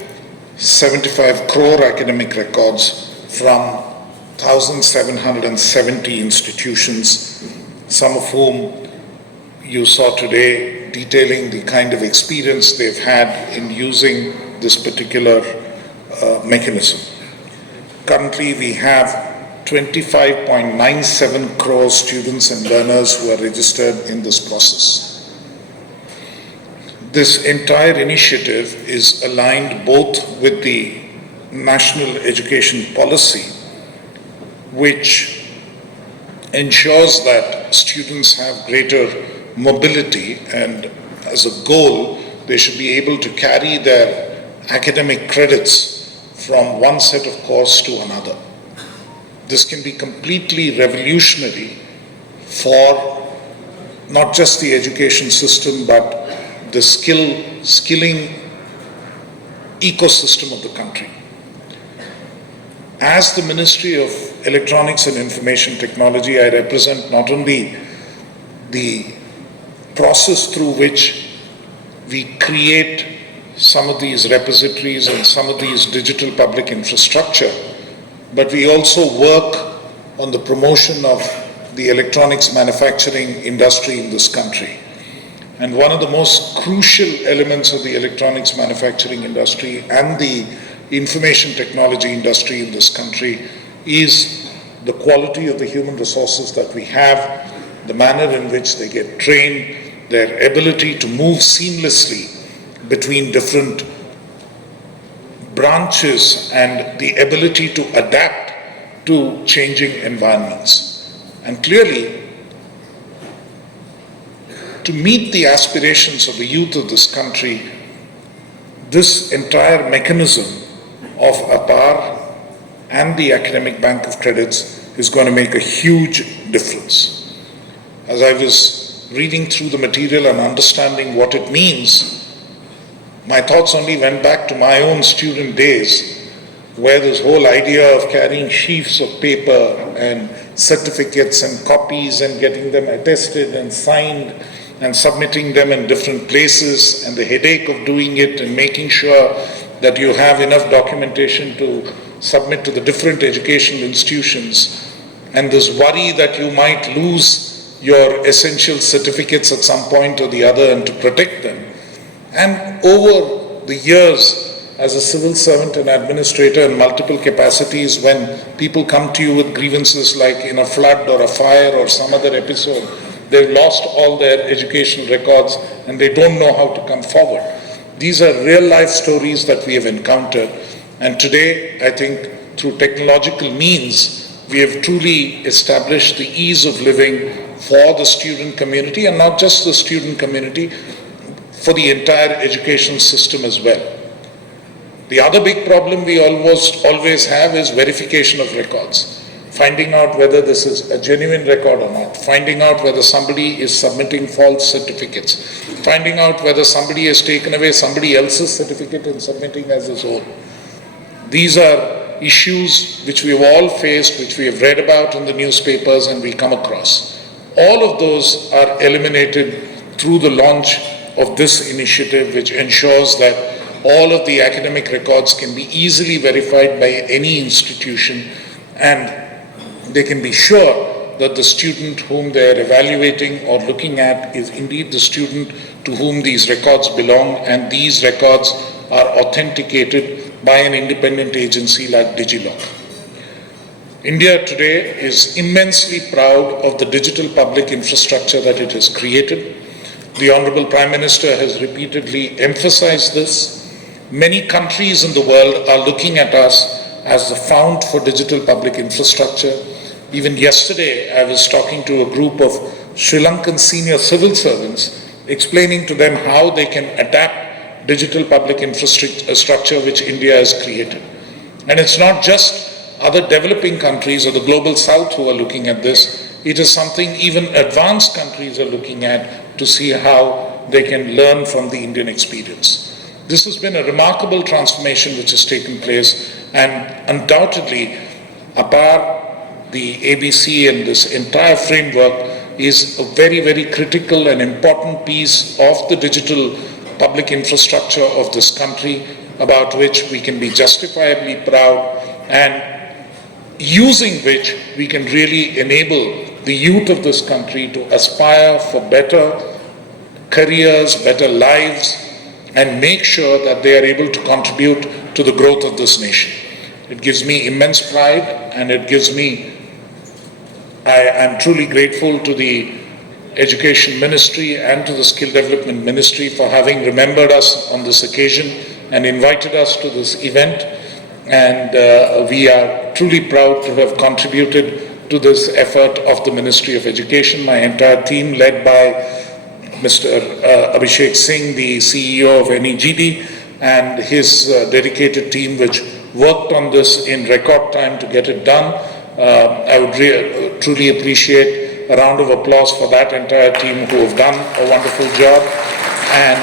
75 crore academic records from 1,770 institutions, some of whom you saw today detailing the kind of experience they've had in using this particular mechanism. Currently, we have 25.97 crore students and learners who are registered in this process. This entire initiative is aligned both with the National Education Policy, which ensures that students have greater mobility, and as a goal, they should be able to carry their academic credits from one set of course to another. This can be completely revolutionary for not just the education system, but the skilling ecosystem of the country. As the Ministry of Electronics and Information Technology, I represent not only the process through which we create some of these repositories and some of these digital public infrastructure, but we also work on the promotion of the electronics manufacturing industry in this country. And one of the most crucial elements of the electronics manufacturing industry and the information technology industry in this country is the quality of the human resources that we have, the manner in which they get trained, their ability to move seamlessly between different branches, and the ability to adapt to changing environments. And clearly, to meet the aspirations of the youth of this country, this entire mechanism of APAAR and the Academic Bank of Credits is going to make a huge difference. As I was reading through the material and understanding what it means, my thoughts only went back to my own student days, where this whole idea of carrying sheafs of paper and certificates and copies and getting them attested and signed and submitting them in different places, and the headache of doing it and making sure that you have enough documentation to submit to the different educational institutions, and this worry that you might lose your essential certificates at some point or the other and to protect them. And over the years, as a civil servant and administrator in multiple capacities, when people come to you with grievances like in a flood or a fire or some other episode, they've lost all their educational records and they don't know how to come forward. These are real life stories that we have encountered, and today I think through technological means we have truly established the ease of living for the student community, and not just the student community, for the entire education system as well. The other big problem we almost always have is verification of records. Finding out whether this is a genuine record or not, finding out whether somebody is submitting false certificates, finding out whether somebody has taken away somebody else's certificate and submitting as his own. These are issues which we have all faced, which we have read about in the newspapers and we come across. All of those are eliminated through the launch of this initiative, which ensures that all of the academic records can be easily verified by any institution, and they can be sure that the student whom they are evaluating or looking at is indeed the student to whom these records belong, and these records are authenticated by an independent agency like DigiLock. India today is immensely proud of the digital public infrastructure that it has created. The Honorable Prime Minister has repeatedly emphasized this. Many countries in the world are looking at us as the fount for digital public infrastructure. Even yesterday, I was talking to a group of Sri Lankan senior civil servants, explaining to them how they can adapt digital public infrastructure which India has created. And it's not just other developing countries or the global south who are looking at this. It is something even advanced countries are looking at to see how they can learn from the Indian experience. This has been a remarkable transformation which has taken place, and undoubtedly APAAR, the ABC and this entire framework is a very, very critical and important piece of the digital public infrastructure of this country, about which we can be justifiably proud, and using which we can really enable the youth of this country to aspire for better careers, better lives, and make sure that they are able to contribute to the growth of this nation. It gives me immense pride, and it gives me, I am truly grateful to the Education Ministry and to the Skill Development Ministry for having remembered us on this occasion and invited us to this event. And we are truly proud to have contributed to this effort of the Ministry of Education. My entire team, led by Mr. Abhishek Singh, the CEO of NEGD, and his dedicated team, which worked on this in record time to get it done. I would truly appreciate a round of applause for that entire team who have done a wonderful job. And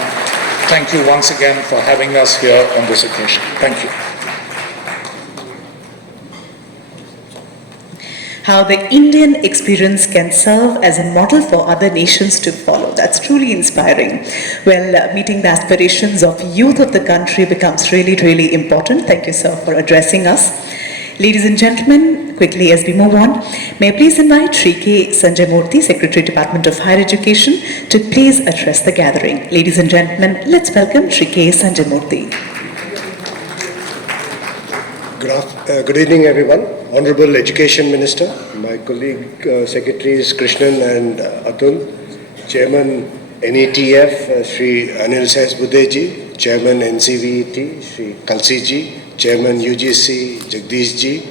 thank you once again for having us here on this occasion. Thank you. How the Indian experience can serve as a model for other nations to follow. That's truly inspiring. Well, meeting the aspirations of youth of the country becomes really, really important. Thank you, sir, for addressing us. Ladies and gentlemen, quickly as we move on, may I please invite Shri K. Sanjay Murthy, Secretary, Department of Higher Education, to please address the gathering. Ladies and gentlemen, let's welcome Shri K. Sanjay Murthy. Good evening, everyone. Honorable Education Minister, my colleague Secretaries Krishnan and Atul, Chairman NETF, Shri Anil Sahasrabudhe ji, Chairman NCVET, Shri Kalsi ji, Chairman UGC, Jagdish ji,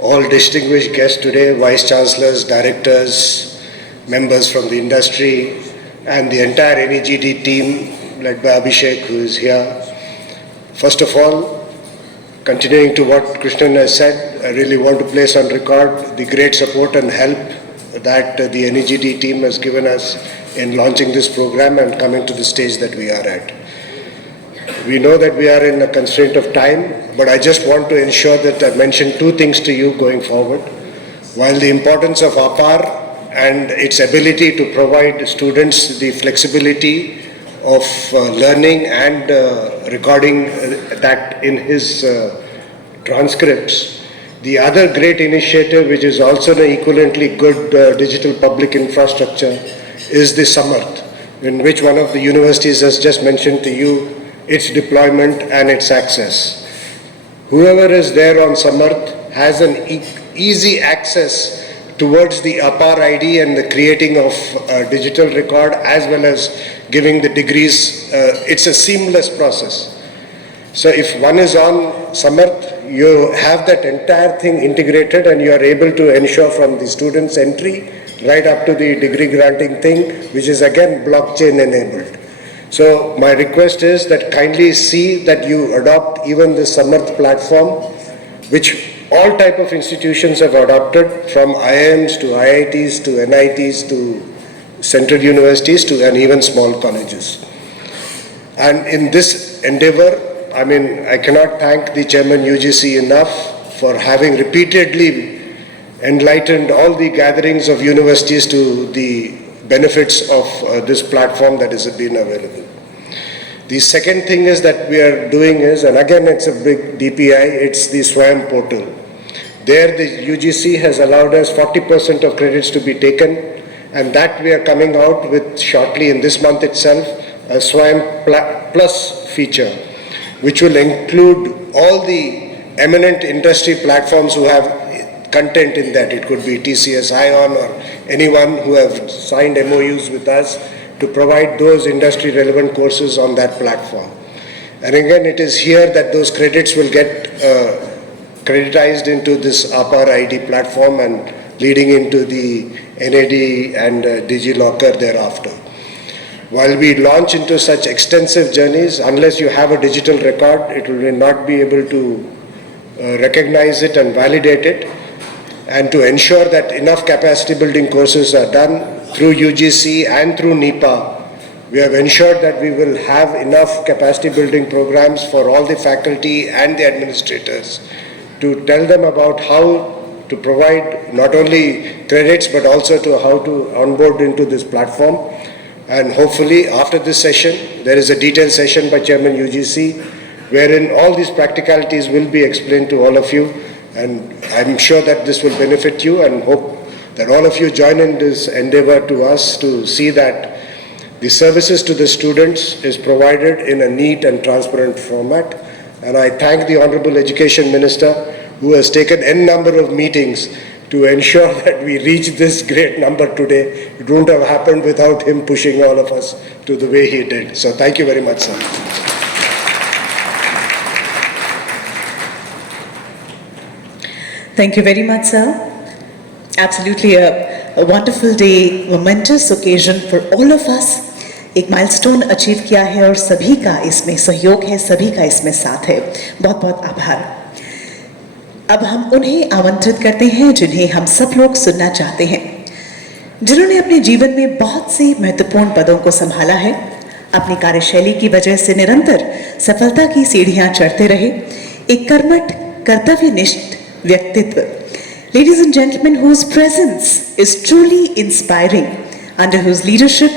all distinguished guests today, Vice Chancellors, Directors, members from the industry, and the entire NEGD team led by Abhishek, who is here. First of all, continuing to what Krishnan has said, I really want to place on record the great support and help that the NEGD team has given us in launching this program and coming to the stage that we are at. We know that we are in a constraint of time, but I just want to ensure that I mention two things to you going forward. While the importance of APAAR and its ability to provide students the flexibility of learning and recording that in his transcripts, the other great initiative, which is also an equivalently good digital public infrastructure, is the Samarth, in which one of the universities has just mentioned to you its deployment and its access. Whoever is there on Samarth has an easy access towards the APAAR ID and the creating of a digital record as well as giving the degrees. It's a seamless process. So if one is on Samarth, you have that entire thing integrated and you are able to ensure from the student's entry right up to the degree granting thing, which is again blockchain enabled. So my request is that kindly see that you adopt even the Samarth platform, which all type of institutions have adopted, from IIMs to IITs to NITs to central universities to and even small colleges. And in this endeavor, I cannot thank the Chairman UGC enough for having repeatedly enlightened all the gatherings of universities to the benefits of this platform that has been available. The second thing is that we are doing is, and again it's a big DPI, it's the Swayam portal. There the UGC has allowed us 40% of credits to be taken, and that we are coming out with shortly in this month itself, a Swayam Plus feature, which will include all the eminent industry platforms who have content in that. It could be TCS, ION, or anyone who have signed MOUs with us to provide those industry relevant courses on that platform. And again, it is here that those credits will get creditized into this APAAR ID platform and leading into the NAD and DigiLocker thereafter. While we launch into such extensive journeys, unless you have a digital record, it will not be able to recognize it and validate it. And to ensure that enough capacity building courses are done through UGC and through NEPA, we have ensured that we will have enough capacity building programs for all the faculty and the administrators to tell them about how to provide not only credits but also to how to onboard into this platform. And hopefully after this session, there is a detailed session by Chairman UGC wherein all these practicalities will be explained to all of you. And I'm sure that this will benefit you, and hope that all of you join in this endeavor to us to see that the services to the students is provided in a neat and transparent format. And I thank the Honorable Education Minister who has taken n number of meetings to ensure that we reach this great number today. It wouldn't have happened without him pushing all of us to the way he did. So thank you very much, sir. Thank you very much, sir. Absolutely a wonderful day, momentous occasion for all of us. एक milestone achieve किया है और सभी का इसमें सहयोग है, सभी का इसमें साथ है. बहुत बहुत आभार. अब हम उन्हें आमंत्रित करते हैं जिन्हें हम सब लोग सुनना चाहते हैं, जिन्होंने अपने जीवन में बहुत से महत्वपूर्ण पदों को संभाला है, अपनी कार्यशैली की वजह से निरंतर सफलता की सीढ़ियां चढ़ते रहे, एक कर्मठ कर्तव्यनिष्ठ व्यक्तित्व. Ladies and gentlemen, whose presence is truly inspiring, under whose leadership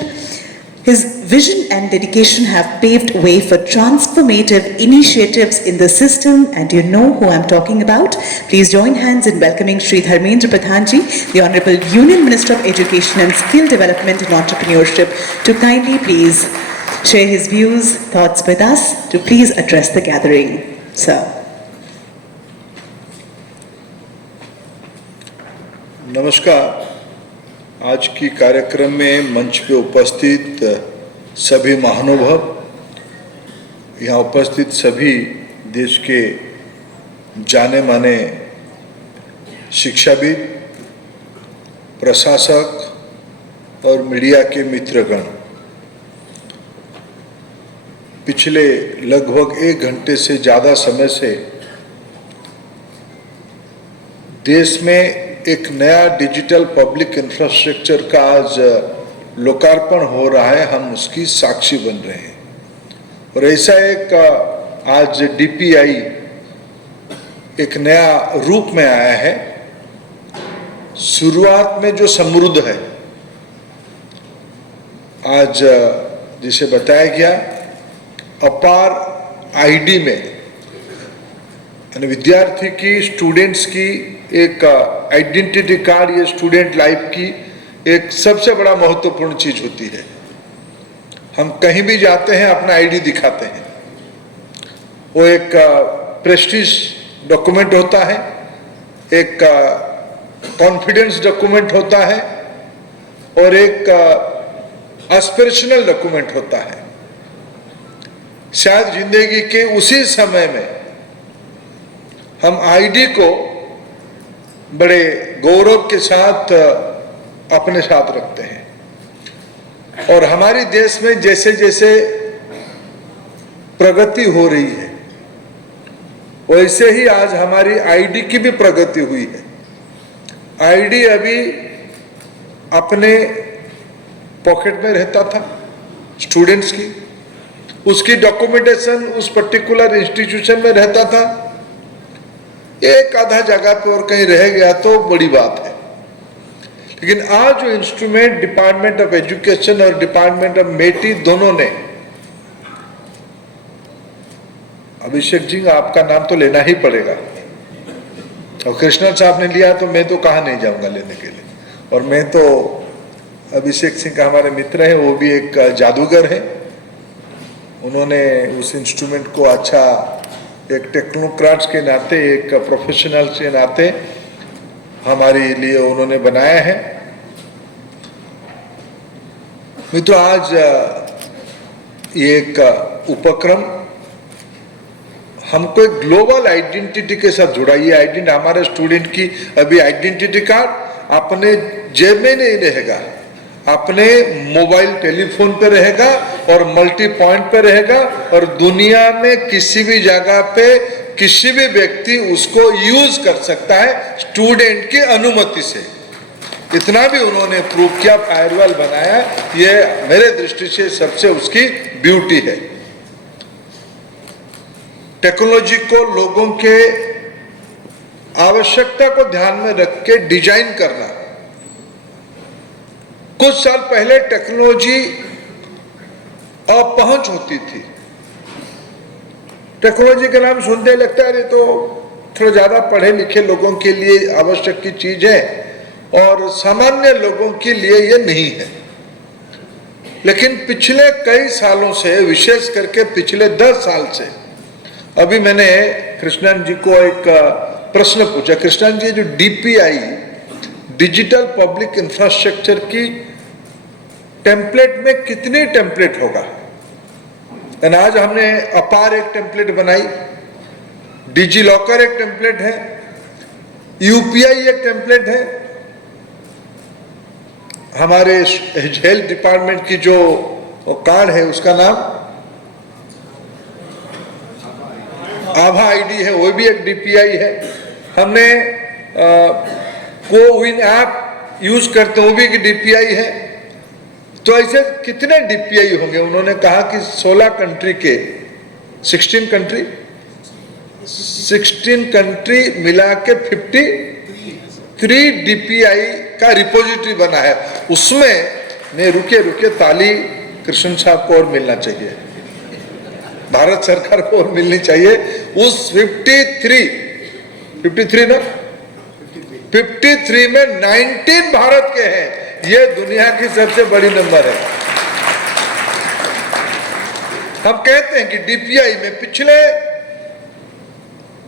his vision and dedication have paved way for transformative initiatives in the system, and you know who I'm talking about. Please join hands in welcoming Shri Dharmendra Pradhan ji, the Honorable Union Minister of Education and Skill Development and Entrepreneurship, to kindly please share his views, thoughts with us, to please address the gathering. Sir. नमस्कार. आज की कार्यक्रम में मंच पे उपस्थित सभी महानुभाव, यहाँ उपस्थित सभी देश के जाने माने शिक्षाविद, प्रशासक और मीडिया के मित्रगण, पिछले लगभग 1 घंटे से ज़्यादा समय से देश में एक नया डिजिटल पब्लिक इंफ्रास्ट्रक्चर का आज लोकार्पण हो रहा है, हम उसकी साक्षी बन रहे हैं. और ऐसा एक आज डीपीआई एक नया रूप में आया है. शुरुआत में जो समृद्ध है, आज जिसे बताया गया अपार आईडी में विद्यार्थी की, स्टूडेंट्स की एक आइडेंटिटी कार्ड, ये स्टूडेंट लाइफ की एक सबसे बड़ा महत्वपूर्ण चीज होती है. हम कहीं भी जाते हैं अपना आईडी दिखाते हैं. वो एक प्रेस्टीज डॉक्यूमेंट होता है, एक कॉन्फिडेंस डॉक्यूमेंट होता है और एक एस्पिरेशनल डॉक्यूमेंट होता है. शायद जिंदगी के उसी समय में हम आईडी को बड़े गौरव के साथ अपने साथ रखते हैं. और हमारे देश में जैसे जैसे प्रगति हो रही है, वैसे ही आज हमारी आईडी की भी प्रगति हुई है. आईडी अभी अपने पॉकेट में रहता था स्टूडेंट्स की, उसकी डॉक्यूमेंटेशन उस पर्टिकुलर इंस्टीट्यूशन में रहता था. एक आधा जगह पे और कहीं रह गया तो बड़ी बात है। लेकिन आज जो इंस्ट्रूमेंट डिपार्टमेंट ऑफ एजुकेशन और डिपार्टमेंट ऑफ मेटी दोनों ने, अभिषेक जी आपका नाम तो लेना ही पड़ेगा, और कृष्णन साहब ने लिया तो मैं तो कहाँ नहीं जाऊंगा लेने के लिए। और मैं तो अभिषेक सिंह का हमारे मित्र है, वो भी एक जादूगर है, उन्होंने उस इंस्ट्रूमेंट को अच्छा एक टेक्नोक्रेट्स के नाते, एक प्रोफेशनल के नाते हमारे लिए उन्होंने बनाया है। मित्रों, आज ये एक उपक्रम हमको एक ग्लोबल आइडेंटिटी के साथ जुड़ा। ये आइडेंटिटी हमारे स्टूडेंट की अभी आइडेंटिटी कार्ड अपने जेब में नहीं रहेगा, अपने मोबाइल टेलीफोन पे रहेगा और मल्टी पॉइंट पे रहेगा, और दुनिया में किसी भी जगह पे किसी भी व्यक्ति उसको यूज कर सकता है स्टूडेंट की अनुमति से। इतना भी उन्होंने प्रूव किया, फायरवॉल बनाया, ये मेरे दृष्टि से सबसे उसकी ब्यूटी है। टेक्नोलॉजी को लोगों के आवश्यकता को ध्यान में रख के डिजाइन करना। कुछ साल पहले टेक्नोलॉजी अपहुंच होती थी। टेक्नोलॉजी का नाम सुनते लगता है तो थोड़ा ज्यादा पढ़े लिखे लोगों के लिए आवश्यक की चीज है और सामान्य लोगों के लिए ये नहीं है। लेकिन पिछले कई सालों से, विशेष करके पिछले 10 साल से, अभी मैंने कृष्णन जी को एक प्रश्न पूछा, कृष्णन जी जो डीपीआई डिजिटल पब्लिक इंफ्रास्ट्रक्चर की टेम्पलेट में कितनी टेम्पलेट होगा? आज हमने अपार एक टेम्पलेट बनाई, डिजी लॉकर एक टेम्पलेट है, यूपीआई एक टेम्पलेट है, हमारे हेल्थ डिपार्टमेंट की जो कार्ड है उसका नाम आभा आईडी है, वो भी एक डीपीआई है। हमने कोविन ऐप यूज करते हैं, वो भी एक डीपीआई है। तो ऐसे कितने डीपीआई होंगे? उन्होंने कहा कि 16 कंट्री के 16 कंट्री मिला के 53 डीपीआई का रिपोजिटरी बना है। उसमें ने रुके ताली कृष्ण साहब को और मिलना चाहिए, भारत सरकार को और मिलनी चाहिए। उस 53 ना 53 में 19 भारत के हैं। ये दुनिया की सबसे बड़ी नंबर है। हम कहते हैं कि डीपीआई में पिछले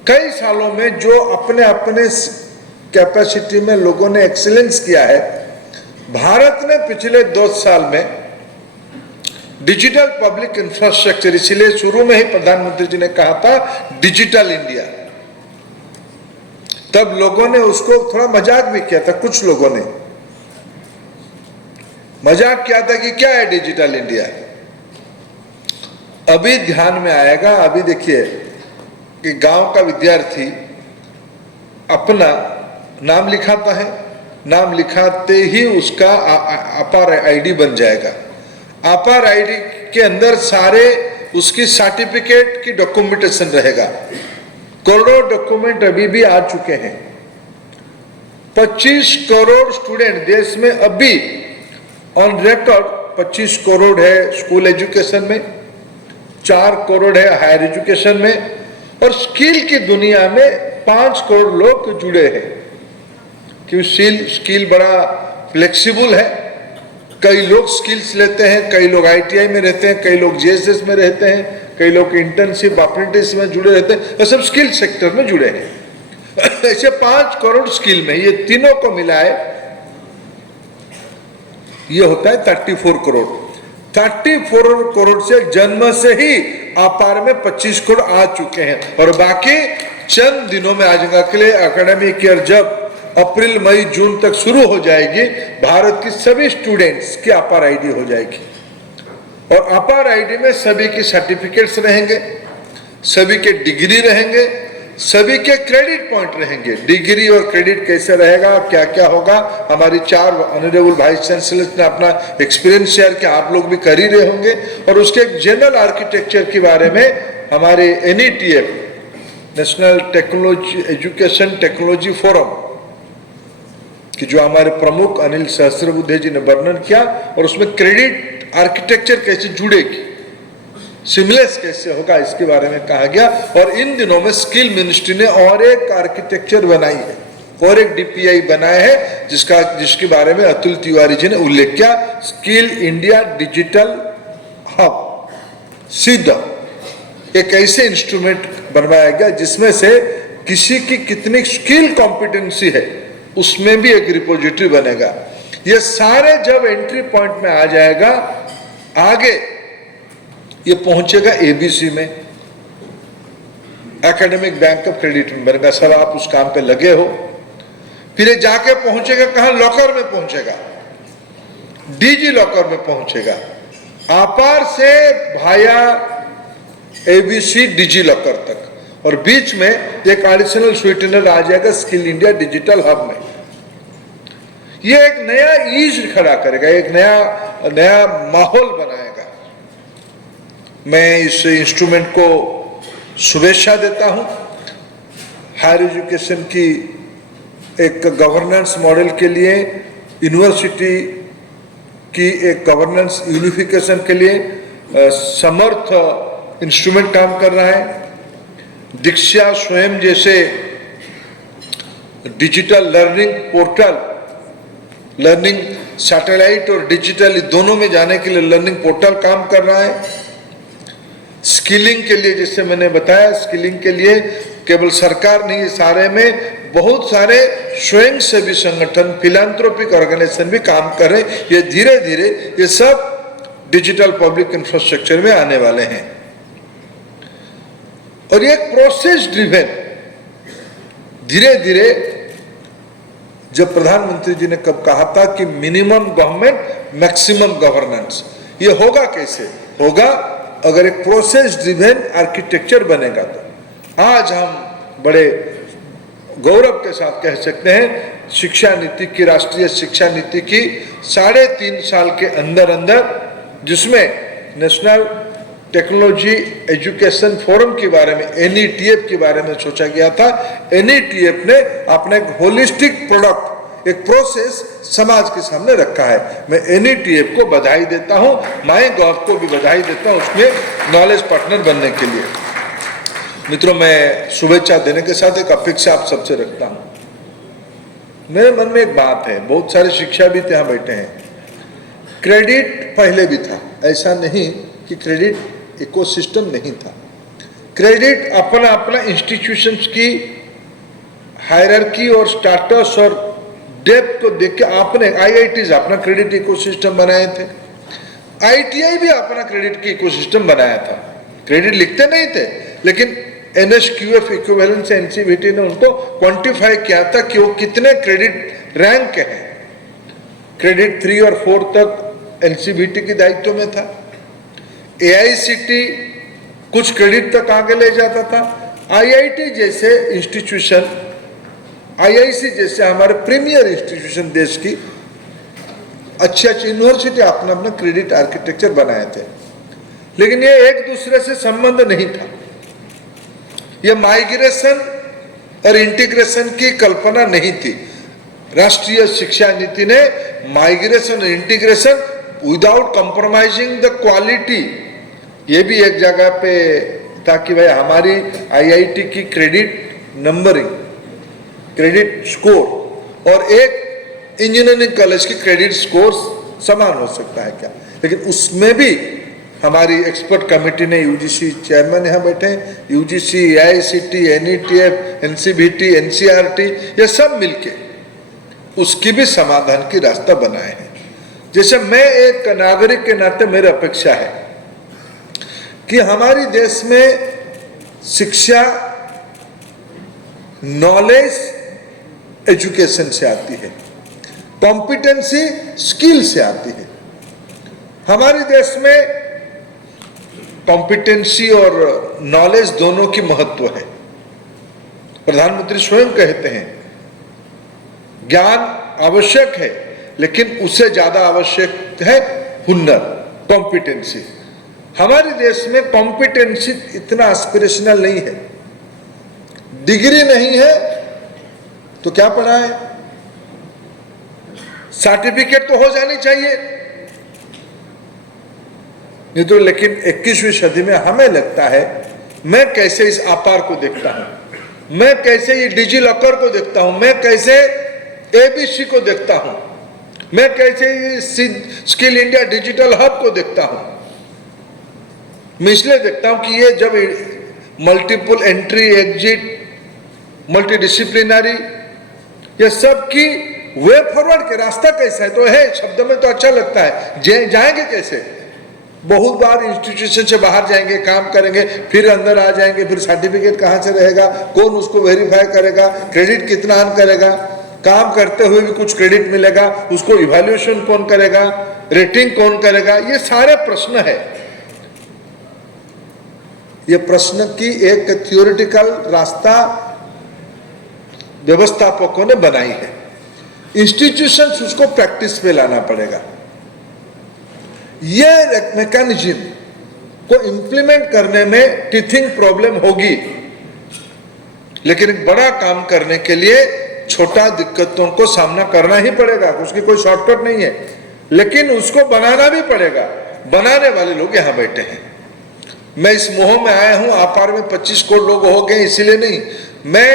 कई सालों में जो अपने अपने कैपेसिटी में लोगों ने एक्सीलेंस किया है, भारत ने पिछले 2 साल में डिजिटल पब्लिक इंफ्रास्ट्रक्चर, इसीलिए शुरू में ही प्रधानमंत्री जी ने कहा था डिजिटल इंडिया। तब लोगों ने उसको थोड़ा मजाक भी किया था, कुछ लोगों ने मजाक किया था कि क्या है डिजिटल इंडिया। अभी ध्यान में आएगा। अभी देखिए कि गांव का विद्यार्थी अपना नाम लिखाता है, नाम लिखाते ही उसका अपार आईडी बन जाएगा। अपार आईडी के अंदर सारे उसकी सर्टिफिकेट की डॉक्यूमेंटेशन रहेगा। करोड़ों डॉक्यूमेंट अभी भी आ चुके हैं। 25 करोड़ स्टूडेंट देश में अभी ऑन रिकॉर्ड 25 करोड़ है स्कूल एजुकेशन में, 4 करोड़ है हायर एजुकेशन में, और स्किल की दुनिया में 5 करोड़ लोग जुड़े हैं। क्योंकि स्किल बड़ा फ्लेक्सिबल है। कई लोग स्किल्स लेते हैं, कई लोग आईटीआई में रहते हैं, कई लोग जेएसएस में रहते हैं, कई लोग इंटर्नशिप अप्रेंटिस में जुड़े रहते हैं, और सब स्किल सेक्टर में जुड़े हैं। ऐसे 5 करोड़ स्किल में ये तीनों को मिलाए ये होता है 34 करोड़। 34 करोड़ से जन्म से ही अपार में 25 करोड़ आ चुके हैं, और बाकी चंद दिनों में आ जाएगा। अगले एकेडमिक ईयर जब अप्रैल मई जून तक शुरू हो जाएगी, भारत की सभी स्टूडेंट्स की अपार आईडी हो जाएगी, और अपार आईडी में सभी के सर्टिफिकेट्स रहेंगे, सभी के डिग्री रहेंगे, सभी के क्रेडिट पॉइंट रहेंगे। डिग्री और क्रेडिट कैसे रहेगा, क्या क्या होगा, हमारी 4 ऑनरेबल वाइस चांसलर्स ने अपना एक्सपीरियंस शेयर किया, आप लोग भी कर ही रहे होंगे। और उसके जनरल आर्किटेक्चर के बारे में हमारे NATF national technology education technology forum कि जो हमारे प्रमुख अनिल सहस्रबुद्धे जी ने वर्णन किया, और उसमें क्रेडिट आर्किटेक्चर कैसे जुड़ेगी, सिमलेस कैसे होगा, इसके बारे में कहा गया। और इन दिनों में स्किल मिनिस्ट्री ने और एक आर्किटेक्चर बनाई है और एक डीपीआई बनाया है जिसके बारे में अतुल तिवारी जी ने उल्लेख किया, स्किल इंडिया डिजिटल हब। सीधा एक ऐसे इंस्ट्रूमेंट बनवाया गया जिसमें से किसी की कितनी स्किल कॉम्पिटेंसी है उसमें भी एक रिपोजिटरी बनेगा। ये सारे जब एंट्री पॉइंट में आ जाएगा, आगे ये पहुंचेगा एबीसी में, एकेडमिक बैंक ऑफ क्रेडिट में बनेगा। सब आप उस काम पे लगे हो। फिर ये जाके पहुंचेगा कहां? लॉकर में पहुंचेगा, डीजी लॉकर में पहुंचेगा, आपार से भाया एबीसी डिजी लॉकर तक, और बीच में एक एडिशनल स्वीटनर आ जाएगा स्किल इंडिया डिजिटल हब में। ये एक नया ईज खड़ा करेगा, एक नया माहौल बनाएगा। मैं इस इंस्ट्रूमेंट को शुभेच्छा देता हूं। हायर एजुकेशन की एक गवर्नेंस मॉडल के लिए, यूनिवर्सिटी की एक गवर्नेंस यूनिफिकेशन के लिए समर्थ इंस्ट्रूमेंट काम कर रहा है। दीक्षा स्वयं जैसे digital learning portal, learning satellite और डिजिटल दोनों में जाने के लिए लर्निंग पोर्टल काम कर रहा है। स्किलिंग के लिए, जैसे मैंने बताया, स्किलिंग के लिए केवल सरकार नहीं, सारे में बहुत सारे स्वयं सेवी संगठन, फिलैंथ्रोपिक ऑर्गेनाइजेशन भी काम कर रहे हैं। ये धीरे धीरे ये सब डिजिटल पब्लिक इंफ्रास्ट्रक्चर में आने वाले हैं। और ये प्रोसेस ड्रिवन, धीरे धीरे, जब प्रधानमंत्री जी ने कब कहा था कि मिनिमम गवर्नमेंट मैक्सिमम गवर्नेंस, ये होगा कैसे? होगा अगर एक प्रोसेस ड्रिवन आर्किटेक्चर बनेगा। तो आज हम बड़े गौरव के साथ कह सकते हैं, शिक्षा नीति की, राष्ट्रीय शिक्षा नीति की 3.5 साल के अंदर अंदर, जिसमें नेशनल टेक्नोलॉजी एजुकेशन फोरम के बारे में, NETF के बारे में सोचा गया था। NETF ने अपना एक होलिस्टिक प्रोडक्ट, एक प्रोसेस समाज के सामने रखा है। मैं NETF को बधाई देता हूं, माई गॉव को भी बधाई देता हूं उसमें नॉलेज पार्टनर बनने के लिए। मित्रों, मैं शुभेच्छा देने के साथ एक अपेक्षा आप सबसे रखता हूं। मेरे मन में एक बात है, बहुत सारे शिक्षाविद यहाँ बैठे हैं। क्रेडिट पहले भी था, ऐसा नहीं कि क्रेडिट इकोसिस्टम नहीं था। क्रेडिट अपना अपना इंस्टीट्यूशंस की हायरार्की और स्टेटस और डेप्थ को देख के आपने, IITs अपना क्रेडिट इकोसिस्टम बनाए थे, ITI भी अपना क्रेडिट की इकोसिस्टम बनाया था। क्रेडिट लिखते नहीं थे, लेकिन NSQF इक्विवेलेंस से NCVT ने उनको क्वांटिफाई किया था कि वो कितने क्रेडिट रैंक के हैं। क्रेडिट 3 और 4 तक NCVT के दायित्व में था। AICT कुछ क्रेडिट तक आगे ले जाता था। IIT जैसे इंस्टीट्यूशन, IIC जैसे हमारे प्रीमियर इंस्टीट्यूशन देश की अच्छी यूनिवर्सिटी अपना अपना क्रेडिट आर्किटेक्चर बनाए थे, लेकिन ये एक दूसरे से संबंध नहीं था। ये माइग्रेशन और इंटीग्रेशन की कल्पना नहीं थी। राष्ट्रीय शिक्षा नीति ने माइग्रेशन और integration without compromising the quality, ये भी एक जगह पे था कि भाई हमारी IIT की क्रेडिट नंबरिंग, क्रेडिट स्कोर और एक इंजीनियरिंग कॉलेज की क्रेडिट स्कोर समान हो सकता है क्या? लेकिन उसमें भी हमारी एक्सपर्ट कमेटी ने, UGC चेयरमैन यहाँ बैठे हैं, UGC, AICT, NETF, NCVT, NCERT, ये सब मिलके उसकी भी समाधान की रास्ता बनाए हैं। जैसे मैं एक नागरिक के नाते मेरी अपेक्षा है कि हमारी देश में शिक्षा नॉलेज एजुकेशन से आती है, कॉम्पिटेंसी स्किल से आती है। हमारे देश में कॉम्पिटेंसी और नॉलेज दोनों की महत्व है। प्रधानमंत्री स्वयं कहते हैं ज्ञान आवश्यक है, लेकिन उससे ज्यादा आवश्यक है हुनर, कॉम्पिटेंसी। हमारे देश में कॉम्पिटेंसी इतना एस्पिरेशनल नहीं है। डिग्री नहीं है तो क्या पढ़ा है? सर्टिफिकेट तो हो जानी चाहिए नहीं तो। लेकिन 21वीं सदी में हमें लगता है, मैं कैसे इस अपार को देखता हूं, मैं कैसे ये डिजी लॉकर को देखता हूं, मैं कैसे एबीसी को देखता हूं, मैं कैसे ये स्किल इंडिया डिजिटल हब को देखता हूं। मैं इसलिए देखता हूं कि ये जब multiple entry exit, multi disciplinary, ये सब की वे फॉरवर्ड के रास्ता कैसा है? तो है शब्द में तो अच्छा लगता है, जाएंगे कैसे? बहुत बार इंस्टीट्यूशन से बाहर जाएंगे, काम करेंगे, फिर अंदर आ जाएंगे, फिर सर्टिफिकेट कहां से रहेगा, कौन उसको वेरीफाई करेगा, क्रेडिट कितना अर्न करेगा, काम करते हुए भी कुछ क्रेडिट मिलेगा, उसको इवैल्यूएशन कौन करेगा, रेटिंग कौन करेगा, ये सारे प्रश्न है। ये प्रश्न की एक थ्योरेटिकल रास्ता व्यवस्थापकों ने बनाई है, इंस्टीट्यूशंस उसको प्रैक्टिस पे लाना पड़ेगा। ये मैकेनिज्म को इंप्लीमेंट करने में टीथिंग प्रॉब्लम होगी, लेकिन एक बड़ा काम करने के लिए छोटा दिक्कतों को सामना करना ही पड़ेगा, उसकी कोई शॉर्टकट नहीं है, लेकिन उसको बनाना भी पड़ेगा। बनाने वाले लोग यहां बैठे हैं। मैं इस मोह में आया हूं, APAR में 25 करोड़ लोग हो गए इसीलिए नहीं। मैं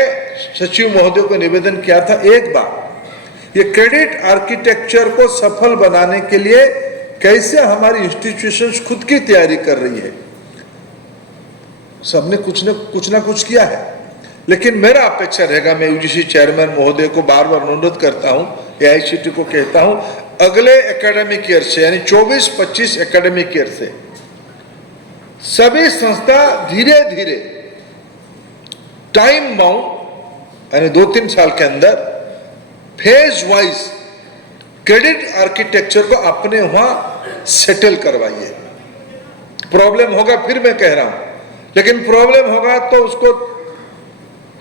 सचिव महोदय को निवेदन किया था एक बार, ये क्रेडिट आर्किटेक्चर को सफल बनाने के लिए कैसे हमारी इंस्टीट्यूशंस खुद की तैयारी कर रही है। सबने कुछ ना कुछ किया है, लेकिन मेरा अपेक्षा रहेगा, मैं यूजीसी चेयरमैन महोदय को बार बार अनुरोध करता हूं, AICT को कहता हूं, अगले एकेडमिक ईयर से यानी 24-25 एकेडमिक ईयर से सभी संस्था धीरे धीरे टाइम बाउंड यानी 2-3 साल के अंदर फेज वाइज क्रेडिट आर्किटेक्चर को अपने वहां सेटल करवाइए। प्रॉब्लम होगा, फिर मैं कह रहा हूं, लेकिन प्रॉब्लम होगा तो उसको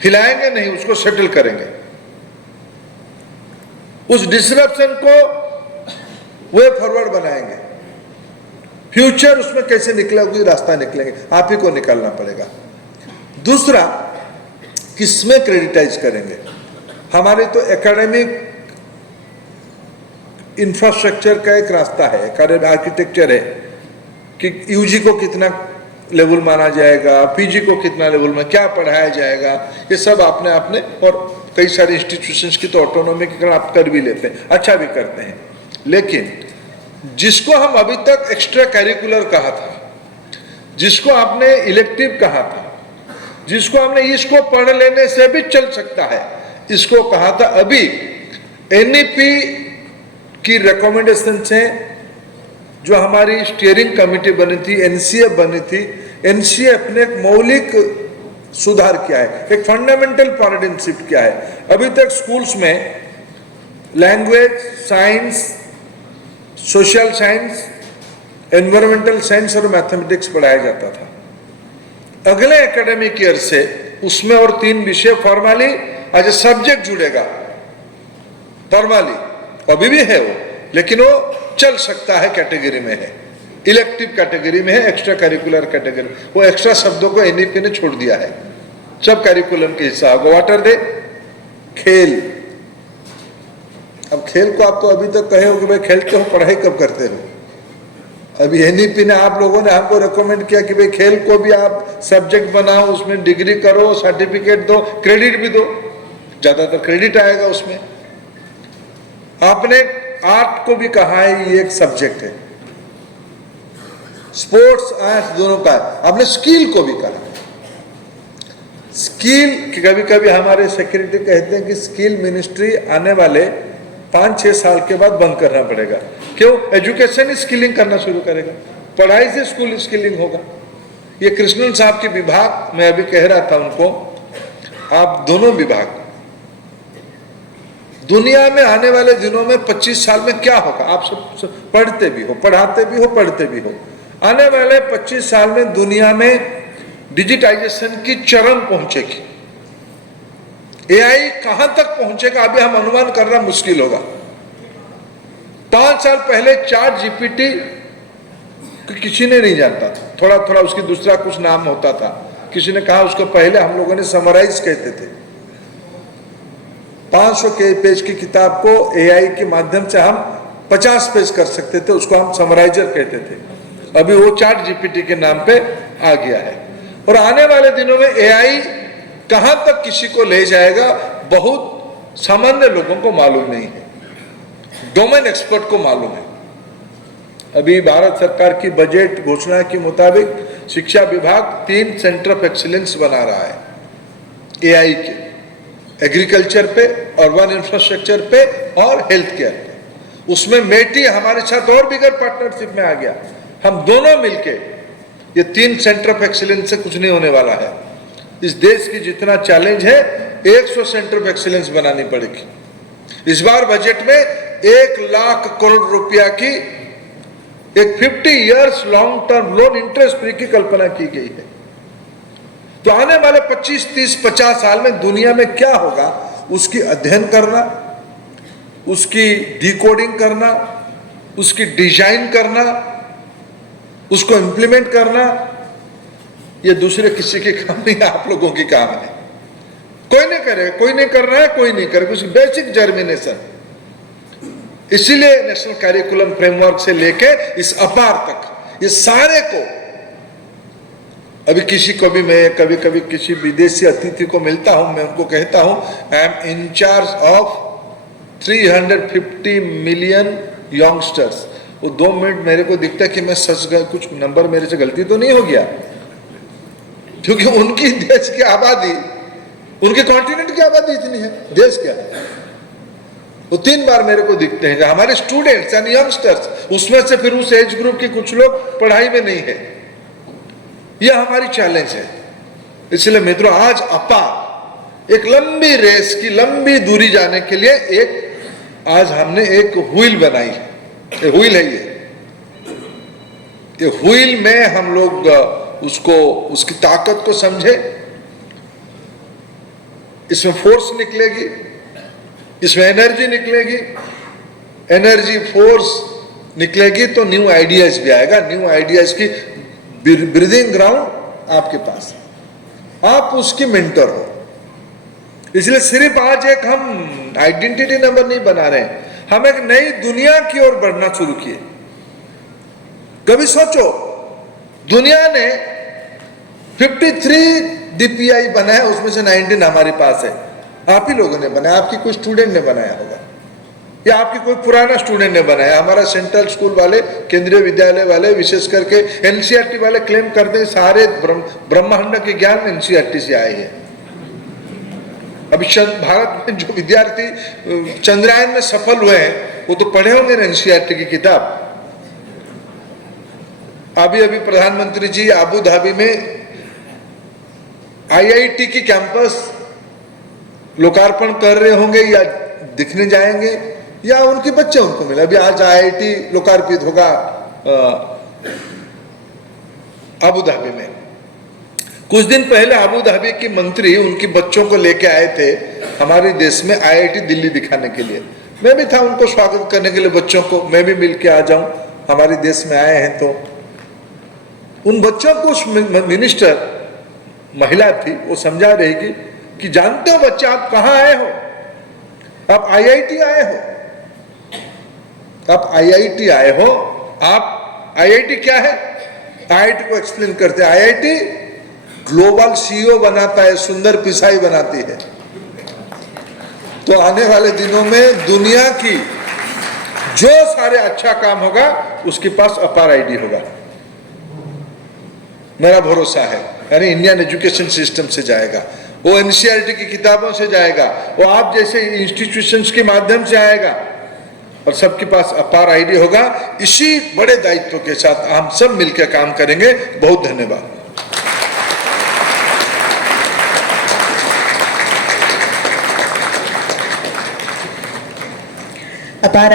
हिलाएंगे नहीं, उसको सेटल करेंगे। उस डिसरप्शन को वे फॉरवर्ड बनाएंगे। फ्यूचर उसमें कैसे निकलेगी, रास्ता निकलेंगे, आप ही को निकालना पड़ेगा। दूसरा, किसमें क्रेडिटाइज करेंगे? हमारे तो एकेडमिक इंफ्रास्ट्रक्चर का एक रास्ता है, एकेडमिक आर्किटेक्चर है कि यूजी को कितना लेवल माना जाएगा, पीजी को कितना लेवल में क्या पढ़ाया जाएगा, ये सब आपने और कई सारे इंस्टीट्यूशंस की तो ऑटोनॉमी की आप कर भी लेते हैं, अच्छा भी करते हैं। लेकिन जिसको हम अभी तक एक्स्ट्रा करिकुलर कहा था, जिसको आपने इलेक्टिव कहा था, जिसको हमने इसको पढ़ लेने से भी चल सकता है, इसको कहा था, अभी एनईपी की रिकमेंडेशन से जो हमारी स्टीयरिंग कमेटी बनी थी, एनसीए बनी थी, एनसीए अपने एक मौलिक सुधार किया है, एक फंडामेंटल पैराडाइम शिफ्ट किया है। अभी तक स्कूल्स में language, science, social science, environmental science और मैथमेटिक्स पढ़ाया जाता था। अगले एकेडमिक ईयर से उसमें और 3 विषय फॉर्मली एज ए सब्जेक्ट जुड़ेगा। फॉर्मली अभी भी है वो, लेकिन वो चल सकता है, कैटेगरी में है, इलेक्टिव कैटेगरी में है, एक्स्ट्रा करिकुलर कैटेगरी। वो एक्स्ट्रा शब्दों को एनईपी ने छोड़ दिया है, सब करिकुलम के हिस्सा होगा। वाटर डे, खेल। अब खेल को आप तो अभी तक कहे हो कि भाई खेलते हो, पढ़ाई कब करते हो? अभी एनईपी ने, आप लोगों ने हमको रेकमेंड किया कि भाई खेल को भी आप सब्जेक्ट बनाओ, उसमें डिग्री करो, सर्टिफिकेट दो, क्रेडिट भी दो, ज्यादातर क्रेडिट आएगा उसमें। आपने आर्ट को भी कहा है ये एक सब्जेक्ट है, स्पोर्ट्स आर्ट दोनों का है। आपने स्किल को भी कहा, स्किल, कभी कभी हमारे सेक्रेटरी कहते हैं कि स्किल मिनिस्ट्री आने वाले 5-6 साल के बाद बंद करना पड़ेगा। क्यों? एजुकेशन ही स्किलिंग करना शुरू करेगा, पढ़ाई से स्कूल स्किलिंग होगा। ये कृष्णन साहब के विभाग, मैं अभी कह रहा था उनको, आप दोनों विभाग दुनिया में आने वाले दिनों में 25 साल में क्या होगा, आप सब पढ़ते भी हो, पढ़ाते भी हो, पढ़ते भी हो। आने वाले 25 साल में दुनिया में डिजिटाइजेशन की चरम पहुंचेगी। एआई कहां तक पहुंचेगा अभी हम अनुमान करना मुश्किल होगा। 5 साल पहले चैट जीपीटी किसी ने नहीं जानता था, थोड़ा थोड़ा उसकी दूसरा कुछ नाम होता था, किसी ने कहा उसको पहले हम लोगों ने समराइज कहते थे। 500 के पेज की किताब को एआई के माध्यम से हम 50 पेज कर सकते थे, उसको हम समराइजर कहते थे। अभी वो चैट जीपीटी के नाम पे आ गया है। और आने वाले दिनों में एआई कहां तक किसी को ले जाएगा बहुत सामान्य लोगों को मालूम नहीं है, डोमेन एक्सपर्ट को मालूम है। अभी भारत सरकार की बजट घोषणा के मुताबिक शिक्षा विभाग 3 सेंटर ऑफ एक्सीलेंस बना रहा है एआई के, एग्रीकल्चर पे, अर्बन इंफ्रास्ट्रक्चर पे और हेल्थ केयर पे। उसमें मेटी हमारे साथ और बिगर पार्टनरशिप में आ गया। हम दोनों मिलके ये 3 सेंटर ऑफ एक्सीलेंस से कुछ नहीं होने वाला है। इस देश की जितना चैलेंज है 100 सेंटर ऑफ एक्सीलेंस बनानी पड़ेगी। इस बार बजट में 1 लाख करोड़ रुपया की एक 50 years long term loan interest free की कल्पना की गई है। तो आने वाले 25, 30, 50 साल में दुनिया में क्या होगा उसकी अध्ययन करना, उसकी डिकोडिंग करना, उसकी डिजाइन करना, उसको इंप्लीमेंट करना, ये दूसरे किसी के काम नहीं, आप लोगों की काम है। कोई नहीं करे, कोई नहीं कर रहा है, कोई नहीं करे, उसकी बेसिक जर्मिनेशन। इसीलिए नेशनल करिकुलम फ्रेमवर्क से लेके इस अपार तक ये सारे को, अभी किसी को भी मैं कभी कभी किसी विदेशी अतिथि को मिलता हूं, मैं उनको कहता हूं I am in charge of 350 million youngsters. वो 2 मिनट मेरे को दिखता है कि मैं सच गया, कुछ नंबर मेरे से गलती तो नहीं हो गया, क्योंकि उनकी देश की आबादी, उनके कॉन्टिनेंट की आबादी इतनी है, देश क्या है। वो 3 बार मेरे को दिखते हैं। हमारे स्टूडेंट्स यानी यंगस्टर्स, उसमें से फिर उस एज ग्रुप के कुछ लोग पढ़ाई में नहीं है। यह हमारी चैलेंज है। इसलिए मित्रों, आज अपार एक लंबी रेस की लंबी दूरी जाने के लिए आज हमने एक व्हील बनाई है। ये व्हील है, ये व्हील में हम लोग उसको, उसकी ताकत को समझे। इसमें फोर्स निकलेगी, इसमें एनर्जी निकलेगी, एनर्जी फोर्स निकलेगी तो न्यू आइडियाज भी आएगा। न्यू आइडियाज की ब्रीदिंग ग्राउंड आपके पास है, आप उसकी मेंटर हो। इसलिए सिर्फ आज एक हम आइडेंटिटी नंबर नहीं बना रहे हैं, हम एक नई दुनिया की ओर बढ़ना शुरू किए। कभी सोचो, दुनिया ने 53 डीपीआई बनाया, उसमें से 19 हमारे पास है। आप ही लोगों ने बनाया, आपकी कोई स्टूडेंट ने बनाया होगा या आपकी कोई पुराना स्टूडेंट ने बनाया। हमारा सेंट्रल स्कूल वाले, केंद्रीय विद्यालय वाले, विशेष करके एनसीईआरटी वाले क्लेम करते हैं सारे ब्रह्मांड के ज्ञान एनसीईआरटी से आए हैं। अभी भारत में जो विद्यार्थी चंद्रयान में सफल हुए हैं वो तो पढ़े होंगे ना एनसीईआरटी की किताब। अभी अभी प्रधानमंत्री जी अबू धाबी में आईआईटी की कैंपस लोकार्पण कर रहे होंगे या दिखने जाएंगे या उनके बच्चे उनको मिले। अभी आज आईआईटी लोकार्पित होगा अबू धाबी में। कुछ दिन पहले अबू धाबी की मंत्री उनके बच्चों को लेके आए थे हमारे देश में आईआईटी दिल्ली दिखाने के लिए। मैं भी था उनको स्वागत करने के लिए, बच्चों को मैं भी मिल के आ जाऊं, हमारे देश में आए हैं। तो उन बच्चों को उस मिनिस्टर महिला थी, वो समझा रहेगी कि जानते हो बच्चे आप कहां आए हो, आप आईआईटी आए हो, आप आईआईटी आए हो। आप आईआईटी क्या है, आईआईटी को एक्सप्लेन करते हैं। आईआईटी ग्लोबल सीईओ बनाता है, सुंदर पिसाई बनाती है। तो आने वाले दिनों में दुनिया की जो सारे अच्छा काम होगा उसके पास अपार आईडी होगा, मेरा भरोसा है। यानी इंडियन एजुकेशन सिस्टम से जाएगा, वो एनसीईआरटी की किताबों से जाएगा, वो आप जैसे इंस्टीट्यूशंस के माध्यम से आएगा और सबके पास अपार आईडी होगा। इसी बड़े दायित्व के साथ हम सब मिलकर काम करेंगे। बहुत धन्यवाद। APAAR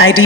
ID